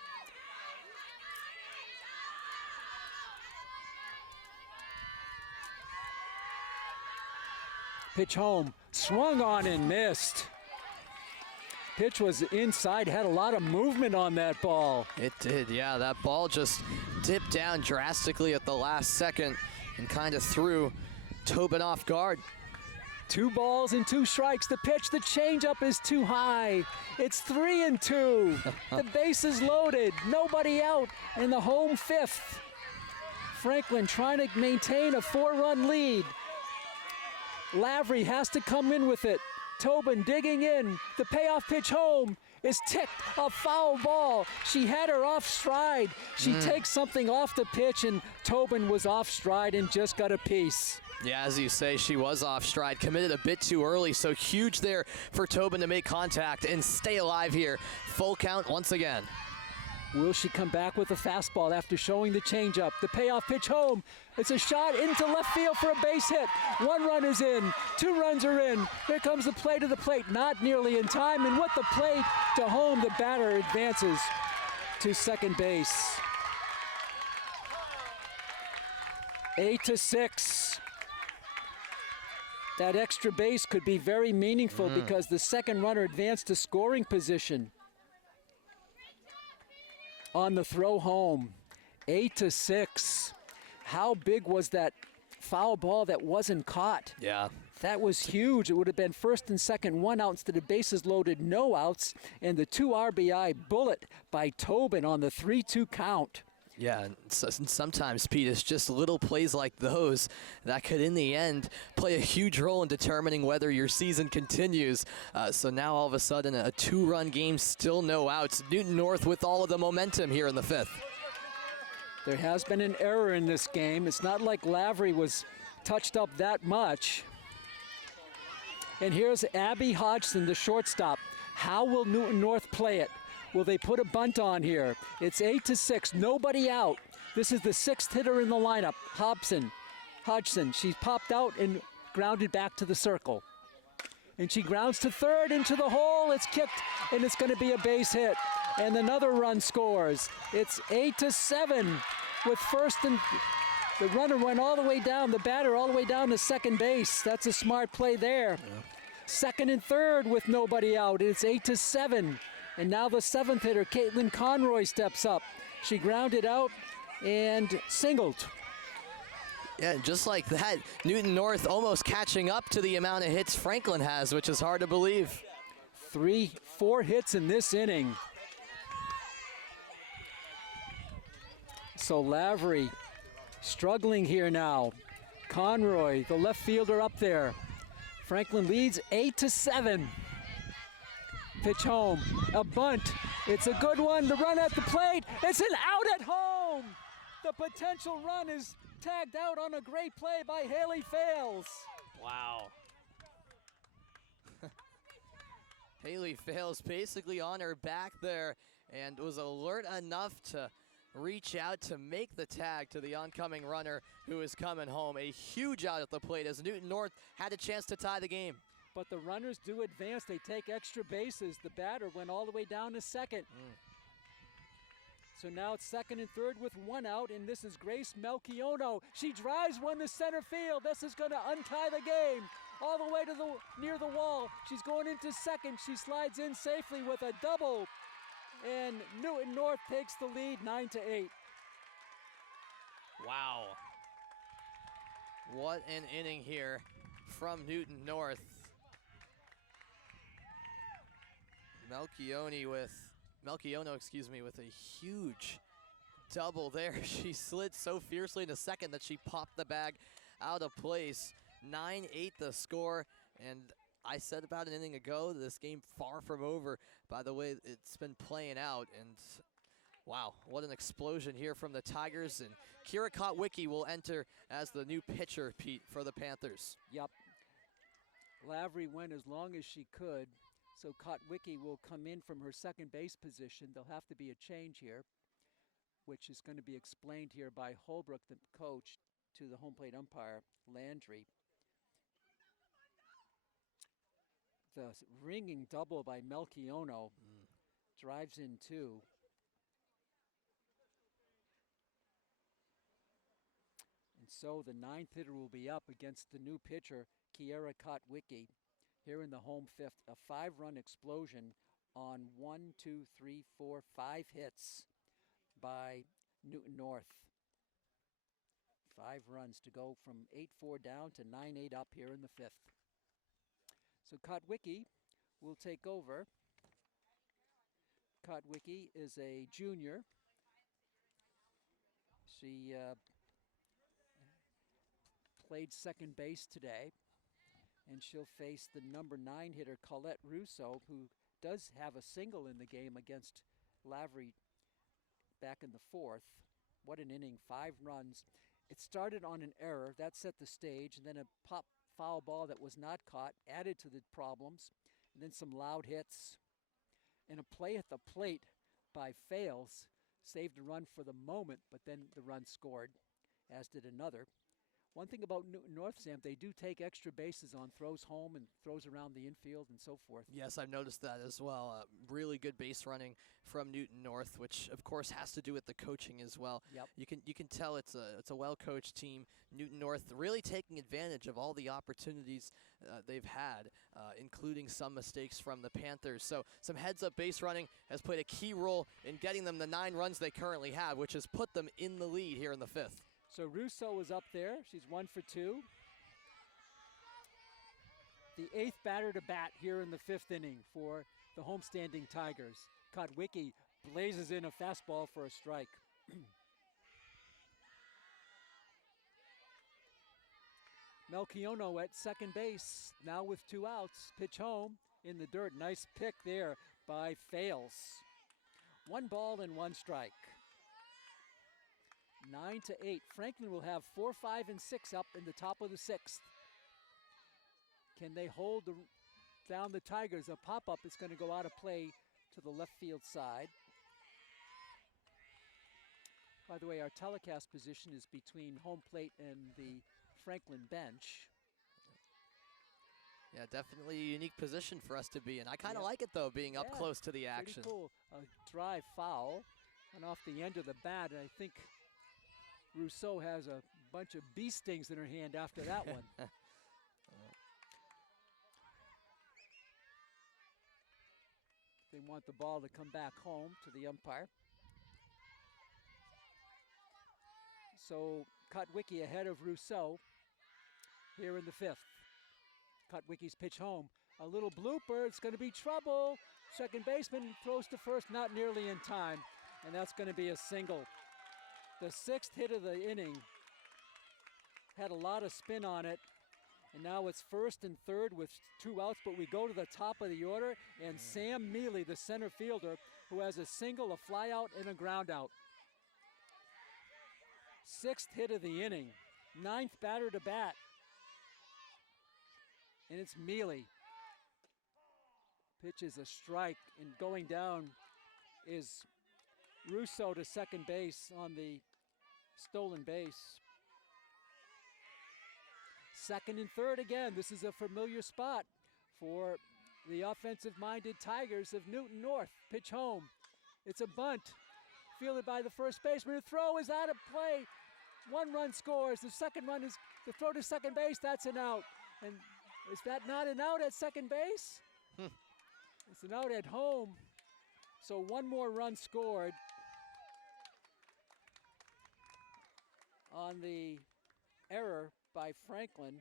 Pitch home, swung on and missed. Pitch was inside, had a lot of movement on that ball. It did, yeah. That ball just dipped down drastically at the last second and kind of threw Tobin off guard. 2 balls and 2 strikes. The pitch, the changeup is too high. It's 3-2. The base is loaded, nobody out in the home 5th. Franklin trying to maintain a 4-run lead. Lavery has to come in with it. Tobin digging in. The payoff pitch home is ticked. A foul ball. She had her off stride. She takes something off the pitch, and Tobin was off stride and just got a piece. Yeah, as you say, she was off stride, committed a bit too early, so huge there for Tobin to make contact and stay alive here. Full count once again. Will she come back with a fastball after showing the changeup? The payoff pitch home. It's a shot into left field for a base hit. 1 run is in. 2 runs are in. Here comes the play to the plate. Not nearly in time. And with the plate to home, the batter advances to second base. 8-6. That extra base could be very meaningful because the second runner advanced to scoring position. On the throw home, 8-6. How big was that foul ball that wasn't caught? Yeah. That was huge. It would have been first and second, 1 out instead of bases loaded, no outs, and the 2 RBI bullet by Tobin on the 3-2 count. Yeah, and sometimes, Pete, it's just little plays like those that could, in the end, play a huge role in determining whether your season continues. So now, all of a sudden, a 2-run game, still no outs. Newton North with all of the momentum here in the 5th. There has been an error in this game. It's not like Lavery was touched up that much. And here's Abby Hodgson, the shortstop. How will Newton North play it? Will they put a bunt on here? It's 8-6, nobody out. This is the 6th hitter in the lineup, Hodgson. She's popped out and grounded back to the circle. And she grounds to third into the hole. It's kicked, and it's going to be a base hit. And another run scores. It's 8-7 with first and the runner went all the way down, the batter all the way down to second base. That's a smart play there. Yeah. Second and third with nobody out. It's 8-7. And now the 7th hitter, Caitlin Conroy, steps up. She grounded out and singled. Yeah, just like that, Newton North almost catching up to the amount of hits Franklin has, which is hard to believe. 4 hits in this inning. So Lavery struggling here now. Conroy, the left fielder, up there. Franklin leads 8-7. Pitch home, a bunt. It's a good one. The run at the plate. It's an out at home. The potential run is tagged out on a great play by Haley Fales. Wow. Haley Fales basically on her back there and was alert enough to reach out to make the tag to the oncoming runner who is coming home. A huge out at the plate as Newton North had a chance to tie the game. But the runners do advance. They take extra bases. The batter went all the way down to second. So now it's second and third with one out, and this is Grace Melchiono. She drives one to center field. This is going to untie the game all the way to near the wall. She's going into second. She slides in safely with a double, and Newton North takes the lead 9-8. Wow. What an inning here from Newton North. Melchiono, with a huge double there. She slid so fiercely in a second that she popped the bag out of place. 9-8 the score, and I said about an inning ago, this game far from over by the way it's been playing out, and wow, what an explosion here from the Tigers, and Kira Kotwicki will enter as the new pitcher, Pete, for the Panthers. Yep. Lavery went as long as she could. So Kotwicki will come in from her second base position. There'll have to be a change here, which is going to be explained here by Holbrook, the coach, to the home plate umpire, Landry. The ringing double by Melchiono drives in two. And so the ninth hitter will be up against the new pitcher, Kiera Kotwicki. Here in the home fifth, a 5-run explosion on 5 hits by Newton North. 5 runs to go from 8-4 down to 9-8 up here in the fifth. So Kotwicki will take over. Kotwicki is a junior. She played second base today. And she'll face the number 9 hitter, Colette Russo, who does have a single in the game against Lavery back in the fourth. What an inning, 5 runs. It started on an error. That set the stage, and then a pop foul ball that was not caught added to the problems, and then some loud hits. And a play at the plate by Fales saved a run for the moment, but then the run scored, as did another. One thing about Newton North, Sam, they do take extra bases on throws home and throws around the infield and so forth. Yes, I've noticed that as well. Really good base running from Newton North, which of course has to do with the coaching as well. Yep. You can tell it's a well-coached team. Newton North really taking advantage of all the opportunities they've had, including some mistakes from the Panthers. So some heads-up base running has played a key role in getting them the 9 runs they currently have, which has put them in the lead here in the fifth. So Russo is up there. She's 1 for 2. The 8th batter to bat here in the 5th inning for the homestanding Tigers. Kotwicki blazes in a fastball for a strike. Melchiono at second base, now with 2 outs. Pitch home in the dirt. Nice pick there by Fales. 1 ball and 1 strike. 9-8. Franklin will have 4, 5, and 6 up in the top of the 6th. Can they hold down the Tigers? A pop-up is going to go out of play to the left field side. By the way, our telecast position is between home plate and the Franklin bench. Yeah, definitely a unique position for us to be in. I kind of like it, though, being up close to the action. Pretty cool. A drive foul went off the end of the bat, and I think Rousseau has a bunch of bee stings in her hand after that one. They want the ball to come back home to the umpire. So Kotwicki ahead of Rousseau here in the 5th. Kotwicki's pitch home. A little blooper, it's going to be trouble. Second baseman throws to first, not nearly in time. And that's going to be a single. The 6th hit of the inning had a lot of spin on it. And now it's 1st and 3rd with 2 outs, but we go to the top of the order, and Sam Mealy, the center fielder, who has a single, a fly out, and a ground out. 6th hit of the inning, 9th batter to bat. And it's Mealy. Pitch is a strike, and going down is Russo to second base on the stolen base. 2nd and 3rd again. This is a familiar spot for the offensive-minded Tigers of Newton North. Pitch home. It's a bunt. Fielded by the first baseman. The throw is out of play. 1 run scores. The second run is the throw to second base. That's an out. And is that not an out at second base? It's an out at home. So 1 more run scored on the error by Franklin.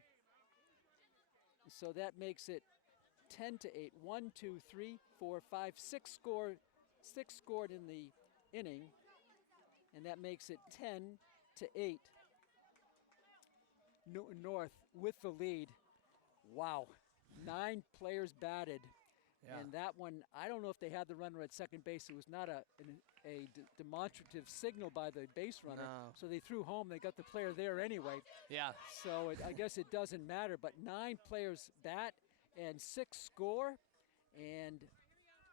So that makes it 10-8. 1, 2, 3, 4, 5, 6 scored in the inning, and that makes it 10-8. Newton North with the lead. Wow, 9 players batted. Yeah. And that one, I don't know if they had the runner at second base. It was not a demonstrative signal by the base runner. No. So they threw home. They got the player there anyway. Yeah. So I guess it doesn't matter. But 9 players bat and 6 score. And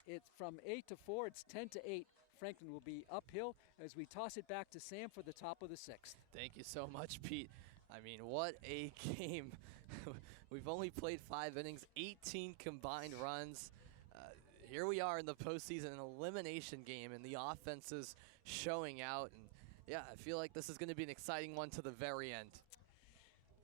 it's from 8-4. It's 10-8. Franklin will be uphill as we toss it back to Sam for the top of the 6th. Thank you so much, Pete. I mean, what a game. We've only played 5 innings, 18 combined runs. Here we are in the postseason, an elimination game, and the offense is showing out. And yeah, I feel like this is going to be an exciting one to the very end.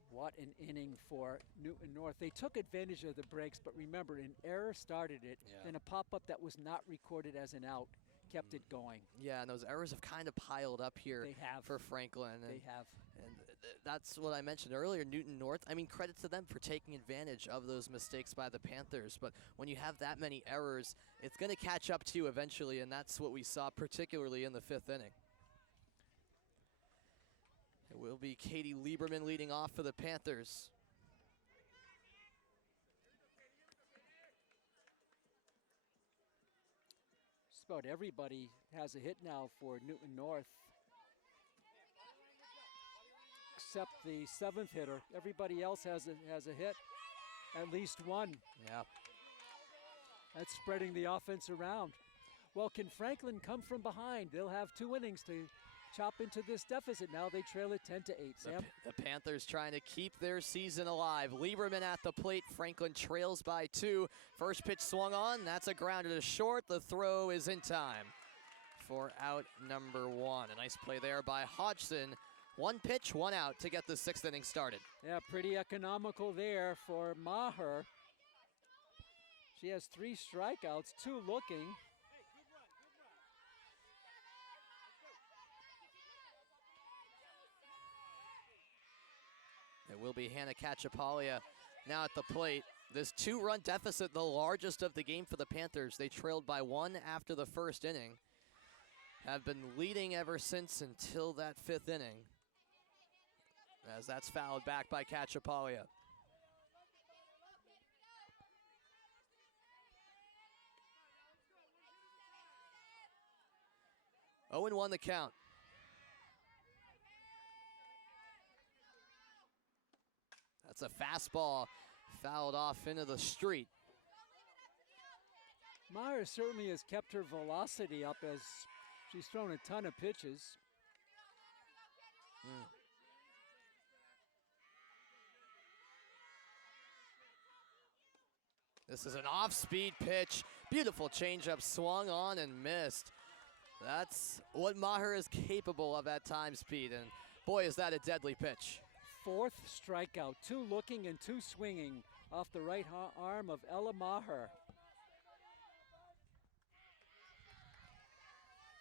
What an inning for Newton North. They took advantage of the breaks, but remember, an error started it, and a pop-up that was not recorded as an out kept it going. Yeah, and those errors have kind of piled up here They have. for Franklin. They have. And that's what I mentioned earlier, Newton North. I mean, credit to them for taking advantage of those mistakes by the Panthers. But when you have that many errors, it's going to catch up to you eventually, and that's what we saw particularly in the 5th inning. It will be Katie Lieberman leading off for the Panthers. Just about everybody has a hit now for Newton North, except the 7th hitter. Everybody else has a hit, at least one. Yeah. That's spreading the offense around. Well, can Franklin come from behind? They'll have 2 innings to chop into this deficit. Now they trail it 10-8. Sam? The Panthers trying to keep their season alive. Lieberman at the plate. Franklin trails by 2. First pitch swung on. That's a grounder to short. The throw is in time for out number 1. A nice play there by Hodgson. 1 pitch, 1 out to get the 6th inning started. Yeah, pretty economical there for Maher. She has 3 strikeouts, 2 looking. It will be Hannah Cachapalia now at the plate. This 2-run deficit, the largest of the game for the Panthers. They trailed by 1 after the 1st inning. Have been leading ever since until that 5th inning, as that's fouled back by Cachapalia. Oh, and 1 the count. That's a fastball fouled off into the street. Maher certainly has kept her velocity up as she's thrown a ton of pitches. This is an off-speed pitch. Beautiful changeup, swung on and missed. That's what Maher is capable of at times, Pete. And boy, is that a deadly pitch. 4th strikeout, 2 looking and 2 swinging off the right arm of Ella Maher.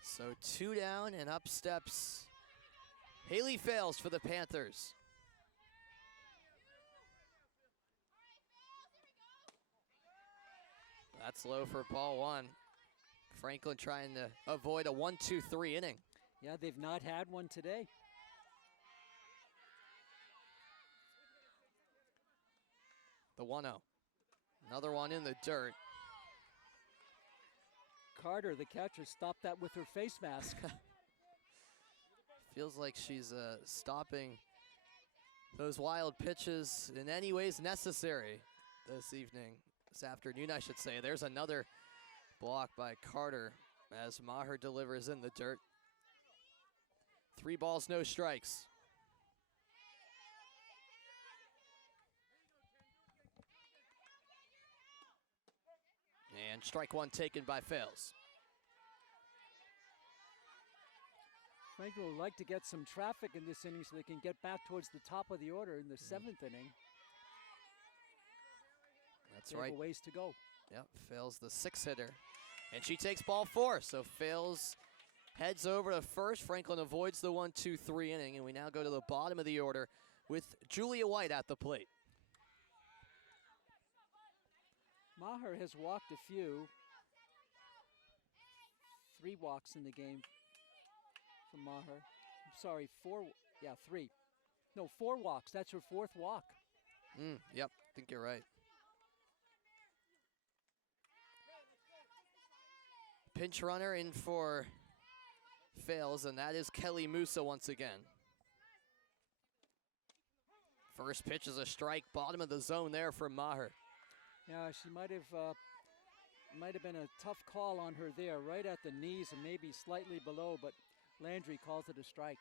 So 2 down and up steps Haley Fales for the Panthers. That's low for ball 1. Franklin trying to avoid a 1-2-3 inning. Yeah, they've not had one today. The 1-0. Another one in the dirt. Carter, the catcher, stopped that with her face mask. Feels like she's stopping those wild pitches in any ways necessary this afternoon, I should say. There's another block by Carter as Maher delivers in the dirt. 3 balls, no strikes. And strike 1 taken by Fales. Franklin would like to get some traffic in this inning so they can get back towards the top of the order in the 7th inning. That's they right. have a ways to go. Yep, Fales the 6th hitter. And she takes ball 4, so Fales heads over to first. Franklin avoids the 1-2-3 inning, and we now go to the bottom of the order with Julia White at the plate. Maher has walked a few. 3 walks in the game from Maher. I'm sorry, 4, yeah, 3. No, 4 walks, that's her 4th walk. Yep, I think you're right. Pinch runner in for Fales, and that is Kelly Musa once again. First pitch is a strike, bottom of the zone there for Maher. Yeah, she might have been a tough call on her there, right at the knees and maybe slightly below, but Landry calls it a strike.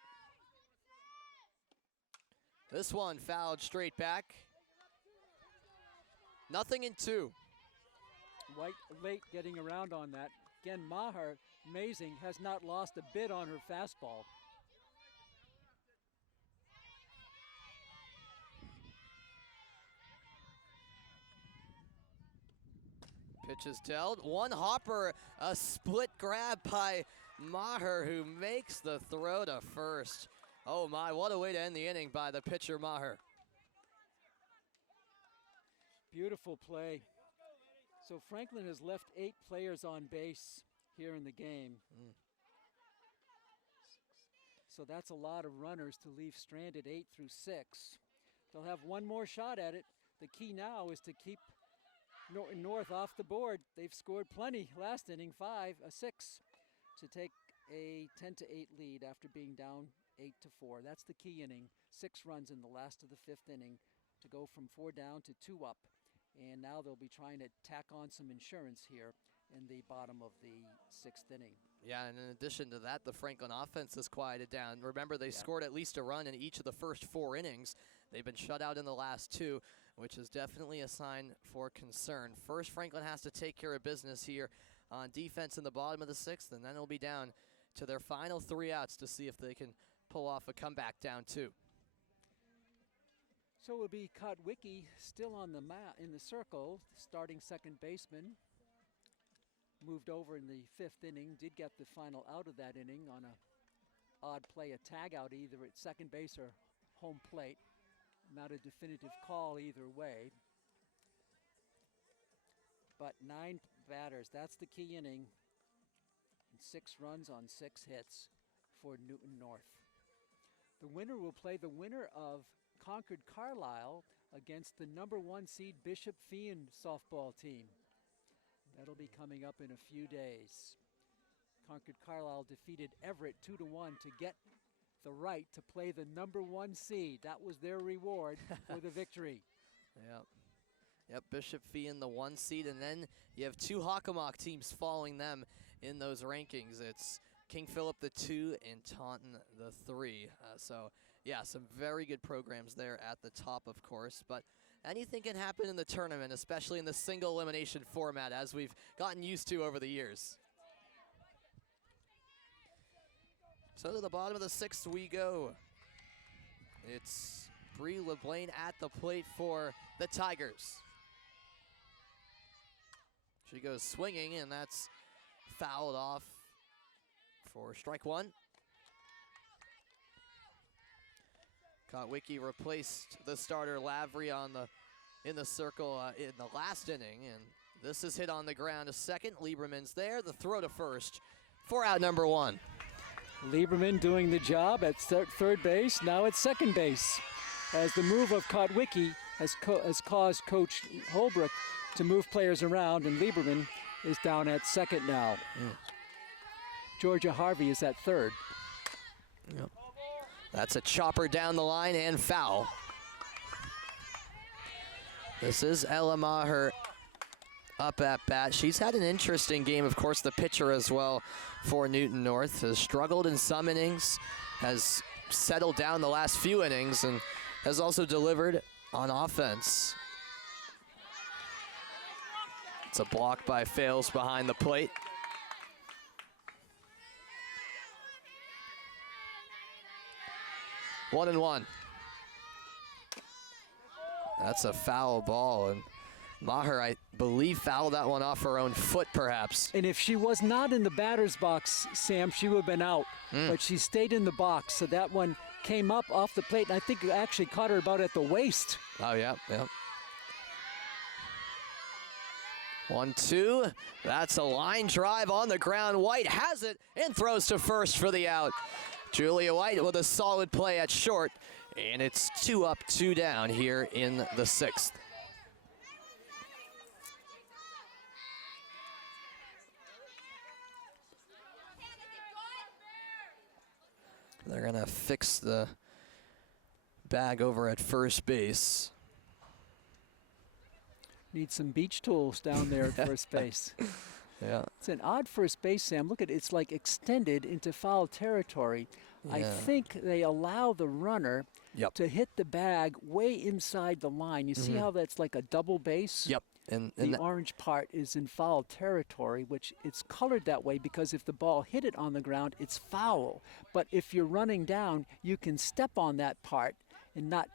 This one fouled straight back. 0-2. White late getting around on that. Again, Maher, amazing, has not lost a bit on her fastball. Pitch is dealt. One hopper, a split grab by Maher, who makes the throw to first. Oh my, what a way to end the inning by the pitcher Maher. Beautiful play. So Franklin has left 8 players on base here in the game. So that's a lot of runners to leave stranded 8 through 6. They'll have one more shot at it. The key now is to keep North off the board. They've scored plenty last inning, 6, to take a 10-8 lead after being down 8-4. That's the key inning. 6 runs in the last of the 5th inning to go from 4 down to 2 up. And now they'll be trying to tack on some insurance here in the bottom of the 6th inning. Yeah, and in addition to that, the Franklin offense has quieted down. Remember, they scored at least a run in each of the first 4 innings. They've been shut out in the last 2, which is definitely a sign for concern. First, Franklin has to take care of business here on defense in the bottom of the 6th, and then it'll be down to their final 3 outs to see if they can pull off a comeback down 2. So it will be Kotwicki still on the in the circle, starting second baseman. Moved over in the 5th inning, did get the final out of that inning on a odd play, a tag out either at second base or home plate. Not a definitive call either way. But 9 batters, that's the key inning. And 6 runs on 6 hits for Newton North. The winner will play the winner of Concord Carlisle against the #1 seed Bishop Fien softball team. That'll be coming up in a few days. Concord Carlisle defeated Everett 2-1 to get the right to play the #1 seed. That was their reward for the victory. Yep, Bishop Fien the 1 seed, and then you have 2 Hockomock teams following them in those rankings. It's King Philip the 2 and Taunton the 3. So yeah, some very good programs there at the top, of course, but anything can happen in the tournament, especially in the single elimination format, as we've gotten used to over the years. So to the bottom of the 6th we go. It's Bree LeBlain at the plate for the Tigers. She goes swinging, and that's fouled off for strike 1. Kotwicki replaced the starter Lavery in the circle in the last inning, and this is hit on the ground to second. Lieberman's there, the throw to first for out #1. Lieberman doing the job at third base, now at second base, as the move of Kotwicki has caused Coach Holbrook to move players around, and Lieberman is down at second now. Georgia Harvey is at third. Yep. That's a chopper down the line and foul. This is Ella Maher up at bat. She's had an interesting game. Of course, the pitcher as well for Newton North has struggled in some innings, has settled down the last few innings, and has also delivered on offense. It's a block by Fales behind the plate. One and one. That's a foul ball, and Maher, I believe, fouled that one off her own foot, perhaps. And if she was not in the batter's box, Sam, she would have been out. But she stayed in the box, so that one came up off the plate, and I think it actually caught her about at the waist. Oh, yeah, yeah. 1-2. That's a line drive on the ground. White has it and throws to first for the out. Julia White with a solid play at short, and it's 2 up, 2 down here in the 6th. They're going to fix the bag over at first base. Need some beach tools down there at first base. Yeah. It's an odd first base, Sam. Look at it. It's like extended into foul territory. Yeah. I think they allow the runner to hit the bag way inside the line. You see how that's like a double base? Yep. And the orange part is in foul territory, which it's colored that way because if the ball hit it on the ground, it's foul. But if you're running down, you can step on that part and not,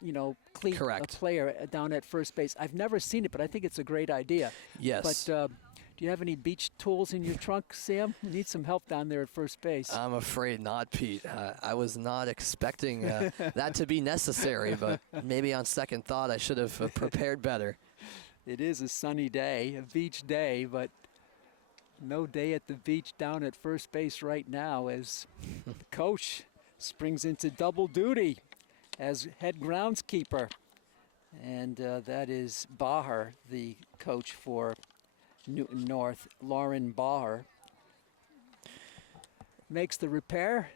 cleat a player down at first base. I've never seen it, but I think it's a great idea. Yes. But do you have any beach tools in your trunk, Sam? You need some help down there at first base. I'm afraid not, Pete. I was not expecting that to be necessary, but maybe on second thought I should have prepared better. It is a sunny day, a beach day, but no day at the beach down at first base right now as coach springs into double duty as head groundskeeper. And that is Baher, the coach for Newton North. Lauren Baher makes the repair,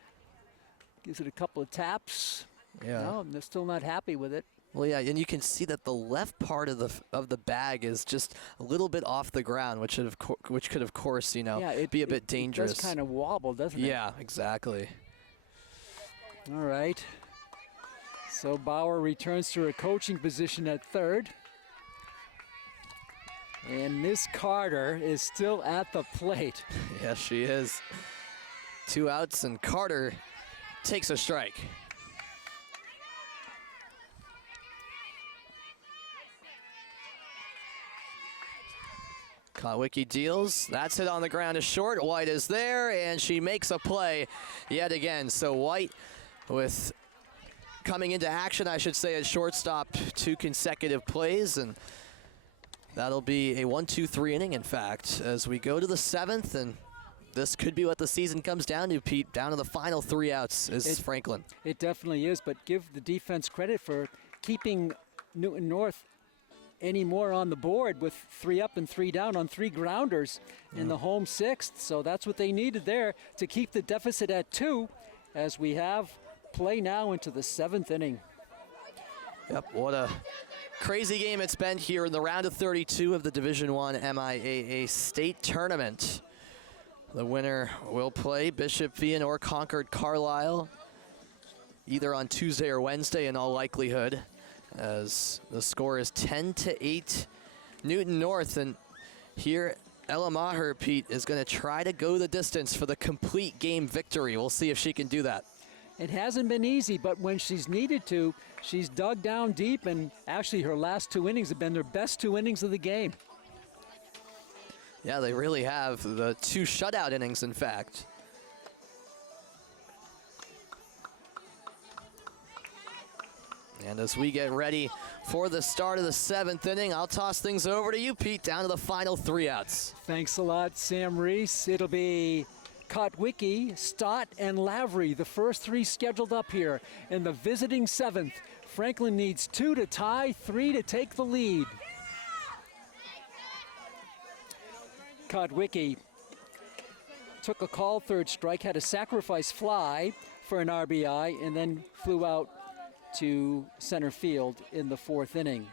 gives it a couple of taps. Yeah. No, they're still not happy with it. Well, yeah, and you can see that the left part of the bag is just a little bit off the ground, which could, of course, be a bit dangerous. It does kind of wobble, doesn't it? Yeah, exactly. All right. So Bauer returns to her coaching position at third. And Miss Carter is still at the plate. Yes, she is. 2 outs, and Carter takes a strike. Kotwicki deals. That's hit on the ground is short. White is there, and she makes a play yet again. So White with coming into action, I should say, at shortstop, 2 consecutive plays, and that'll be a 1-2-3 inning, in fact, as we go to the 7th, and this could be what the season comes down to, Pete. Down to the final 3 outs is Franklin. It definitely is, but give the defense credit for keeping Newton North any more on the board with 3 up and 3 down on 3 grounders in the home 6th. So that's what they needed there to keep the deficit at 2 as we have play now into the 7th inning. Yep, what a crazy game it's been here in the round of 32 of the Division I MIAA State Tournament. The winner will play Bishop Vian or Concord Carlisle either on Tuesday or Wednesday in all likelihood, as the score is 10-8 Newton North. And here Ella Maher, Pete, is going to try to go the distance for the complete game victory. We'll see if she can do that. It hasn't been easy, but when she's needed to, she's dug down deep, and actually her last 2 innings have been their best 2 innings of the game. Yeah, they really have. The 2 shutout innings, in fact. And as we get ready for the start of the 7th inning, I'll toss things over to you, Pete, down to the final 3 outs. Thanks a lot, Sam Reese. It'll be Kotwicki, Stott, and Lavery, the first three scheduled up here in the visiting seventh. Franklin needs 2 to tie, 3 to take the lead. Kotwicki took a called third strike, had a sacrifice fly for an RBI, and then flew out to center field in the fourth inning.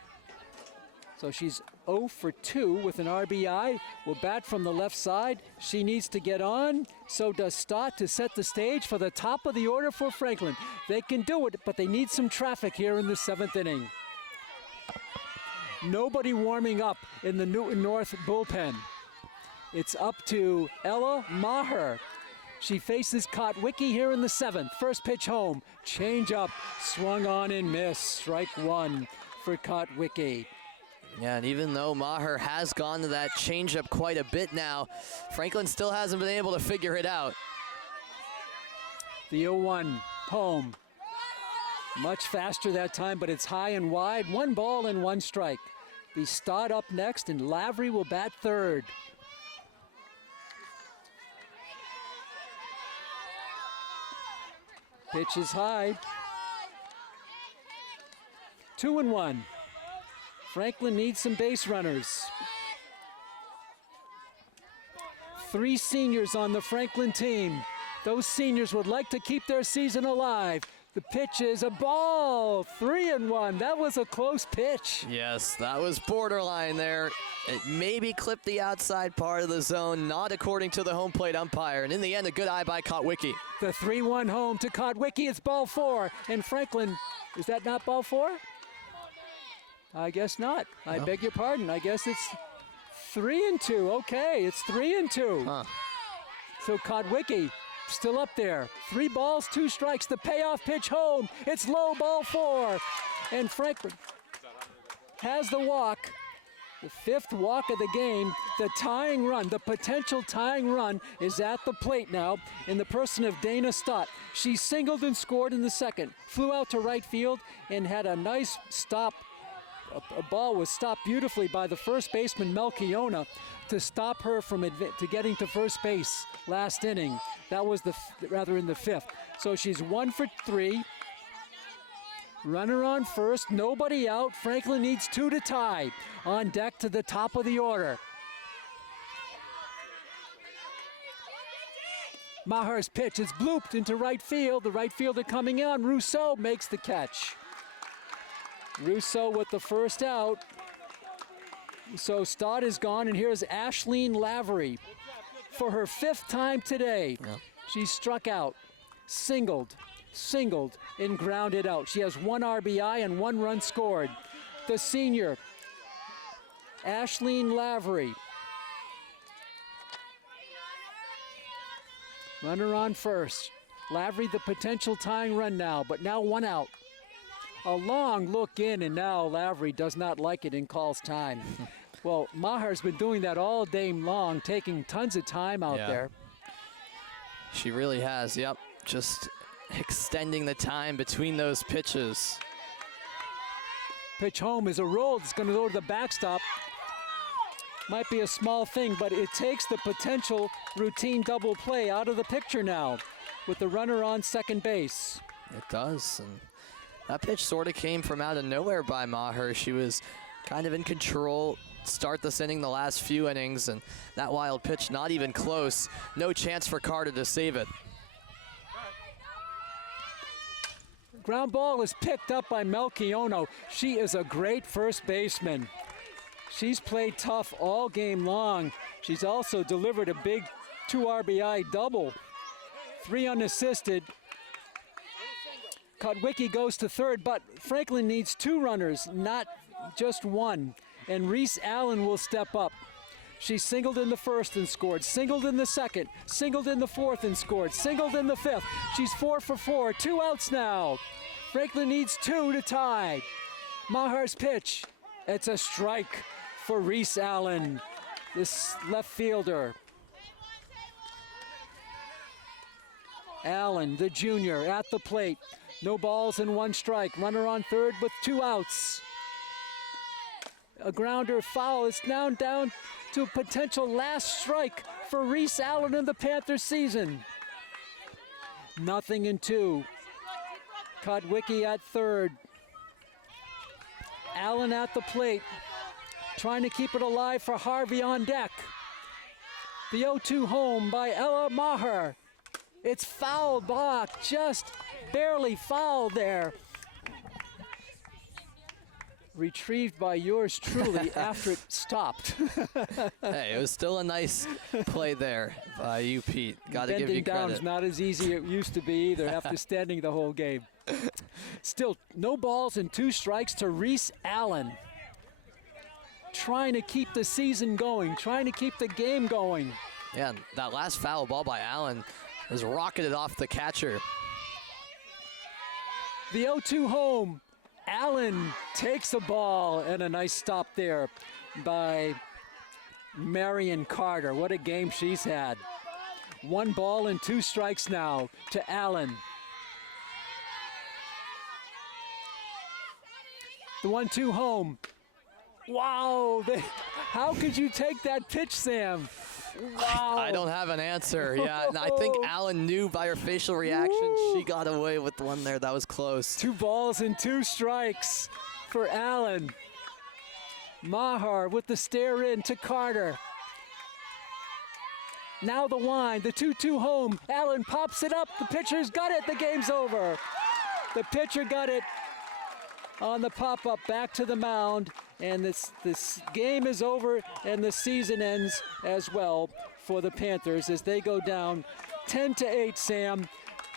So she's 0 for 2 with an RBI. Will bat from the left side. She needs to get on. So does Stott to set the stage for the top of the order for Franklin. They can do it, but they need some traffic here in the seventh inning. Nobody warming up in the Newton North bullpen. It's up to Ella Maher. She faces Kotwicki here in the seventh. First pitch home. Change up. Swung on and missed. Strike one for Kotwicki. Yeah, and even though Maher has gone to that changeup quite a bit now, Franklin still hasn't been able to figure it out. The 0-1 home. Much faster that time, but it's high and wide. 1 ball and 1 strike. The Stott up next, and Lavery will bat third. Pitch is high. 2-1. Franklin needs some base runners. 3 seniors on the Franklin team. Those seniors would like to keep their season alive. The pitch is a ball. 3-1. That was a close pitch. Yes, that was borderline there. It maybe clipped the outside part of the zone, not according to the home plate umpire. And in the end, a good eye by Kotwicki. The 3-1 home to Kotwicki. It's ball 4. And Franklin, is that not ball 4? I guess not. I beg your pardon. I guess it's 3-2. Okay, it's 3-2. Huh. So Kotwicki still up there. 3 balls, 2 strikes. The payoff pitch home. It's low, ball 4. And Franklin has the walk. The 5th walk of the game. The tying run, the potential tying run is at the plate now in the person of Dana Stott. She singled and scored in the second. Flew out to right field and had a nice stop. A ball was stopped beautifully by the first baseman, Melchiona, to stop her from to getting to first base last inning. That was in the 5th. So she's 1 for 3. Runner on first, nobody out. Franklin needs 2 to tie. On deck to the top of the order. Maher's pitch is blooped into right field. The right fielder coming on. Rousseau makes the catch. Rousseau with the first out. So Stott is gone, and here's Ashleen Lavery for her 5th time today. Yeah. She struck out, singled, and grounded out. She has 1 RBI and 1 run scored. The senior, Ashleen Lavery. Runner on first. Lavery the potential tying run now, but now 1 out. A long look in, and now Lavery does not like it and calls time. Well, Maher's been doing that all day long, taking tons of time out there. She really has, yep. Just extending the time between those pitches. Pitch home is a roll. It's going to go to the backstop. Might be a small thing, but it takes the potential routine double play out of the picture now with the runner on second base. It does. And that pitch sort of came from out of nowhere by Maher. She was kind of in control, start this inning, the last few innings, and that wild pitch not even close. No chance for Carter to save it. Ground ball is picked up by Melchiono. She is a great first baseman. She's played tough all game long. She's also delivered a big 2 RBI double, 3 unassisted. Kotwicki goes to third, but Franklin needs 2 runners, not just 1. And Reese Allen will step up. She singled in the first and scored, singled in the second, singled in the fourth and scored, singled in the 5th. She's 4 for 4, 2 outs now. Franklin needs 2 to tie. Maher's pitch, it's a strike for Reese Allen, this left fielder. Allen, the junior, at the plate. No balls and 1 strike. Runner on third with 2 outs. A grounder foul. It's now down to a potential last strike for Reese Allen in the Panthers season. 0-2. Kodwicki at third. Allen at the plate, trying to keep it alive for Harvey on deck. The 0-2 home by Ella Maher. It's fouled back, just barely fouled there. Retrieved by yours truly after it stopped. Hey, it was still a nice play there by you, Pete. Got to give you Bending down credit. is not as easy as it used to be either after standing the whole game. Still, no balls and 2 strikes to Reese Allen. Trying to keep the season going, trying to keep the game going. Yeah, and that last foul ball by Allen was rocketed off the catcher. The 0-2 home. Allen takes the ball, and a nice stop there by Marion Carter. What a game she's had. 1 ball and 2 strikes now to Allen. The 1-2 home. Wow, how could you take that pitch, Sam? Wow. I don't have an answer. Yeah, and I think Allen knew by her facial reaction she got away with one there. That was close. 2 balls and 2 strikes for Allen. Maher with the stare in to Carter. Now the wind, the 2-2 home. Allen pops it up. The pitcher's got it. The game's over. The pitcher got it on the pop-up back to the mound. And this game is over, and the season ends as well for the Panthers as they go down 10-8, Sam,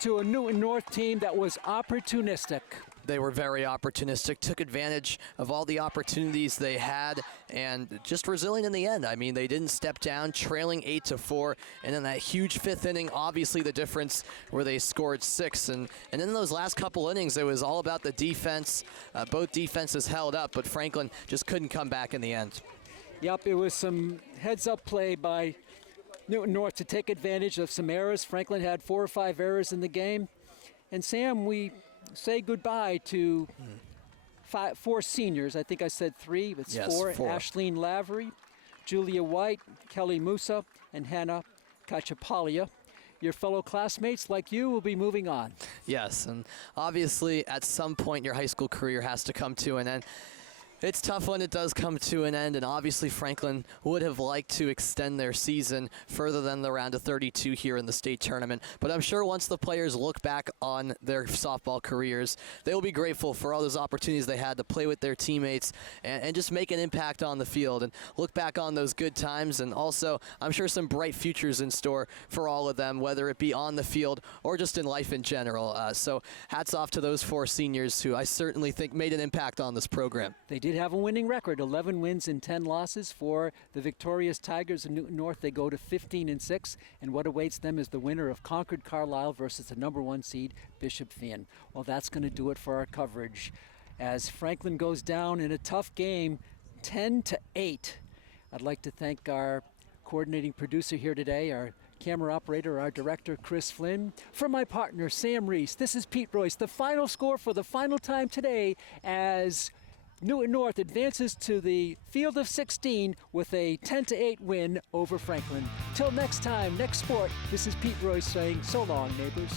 to a Newton North team that was opportunistic. They were very opportunistic, took advantage of all the opportunities they had, and just resilient in the end. I mean, they didn't step down, trailing 8-4, and then that huge 5th inning, obviously the difference where they scored 6. And in those last couple innings, it was all about the defense. Both defenses held up, but Franklin just couldn't come back in the end. Yep, it was some heads-up play by Newton North to take advantage of some errors. Franklin had 4 or 5 errors in the game. And Sam, we say goodbye to 4 seniors. I think I said 3. It's yes, 4. 4. Ashleen Lavery, Julia White, Kelly Musa, and Hannah Kachapalia. Your fellow classmates, like you, will be moving on. Yes, and obviously at some point your high school career has to come to an end. It's tough when it does come to an end, and obviously Franklin would have liked to extend their season further than the round of 32 here in the state tournament. But I'm sure once the players look back on their softball careers, they will be grateful for all those opportunities they had to play with their teammates and just make an impact on the field and look back on those good times. And also, I'm sure some bright futures in store for all of them, whether it be on the field or just in life in general. So hats off to those 4 seniors who I certainly think made an impact on this program. They did have a winning record, 11 wins and 10 losses for the victorious Tigers of Newton North. They go to 15-6, and what awaits them is the winner of Concord Carlisle versus the number 1 seed Bishop Finn. Well, that's going to do it for our coverage as Franklin goes down in a tough game, 10-8. I'd like to thank our coordinating producer here today, our camera operator, our director, Chris Flynn. For my partner, Sam Reese, this is Pete Royce. The final score for the final time today as Newton North advances to the field of 16 with a 10-8 win over Franklin. Till next time, next sport, this is Pete Royce saying so long, neighbors.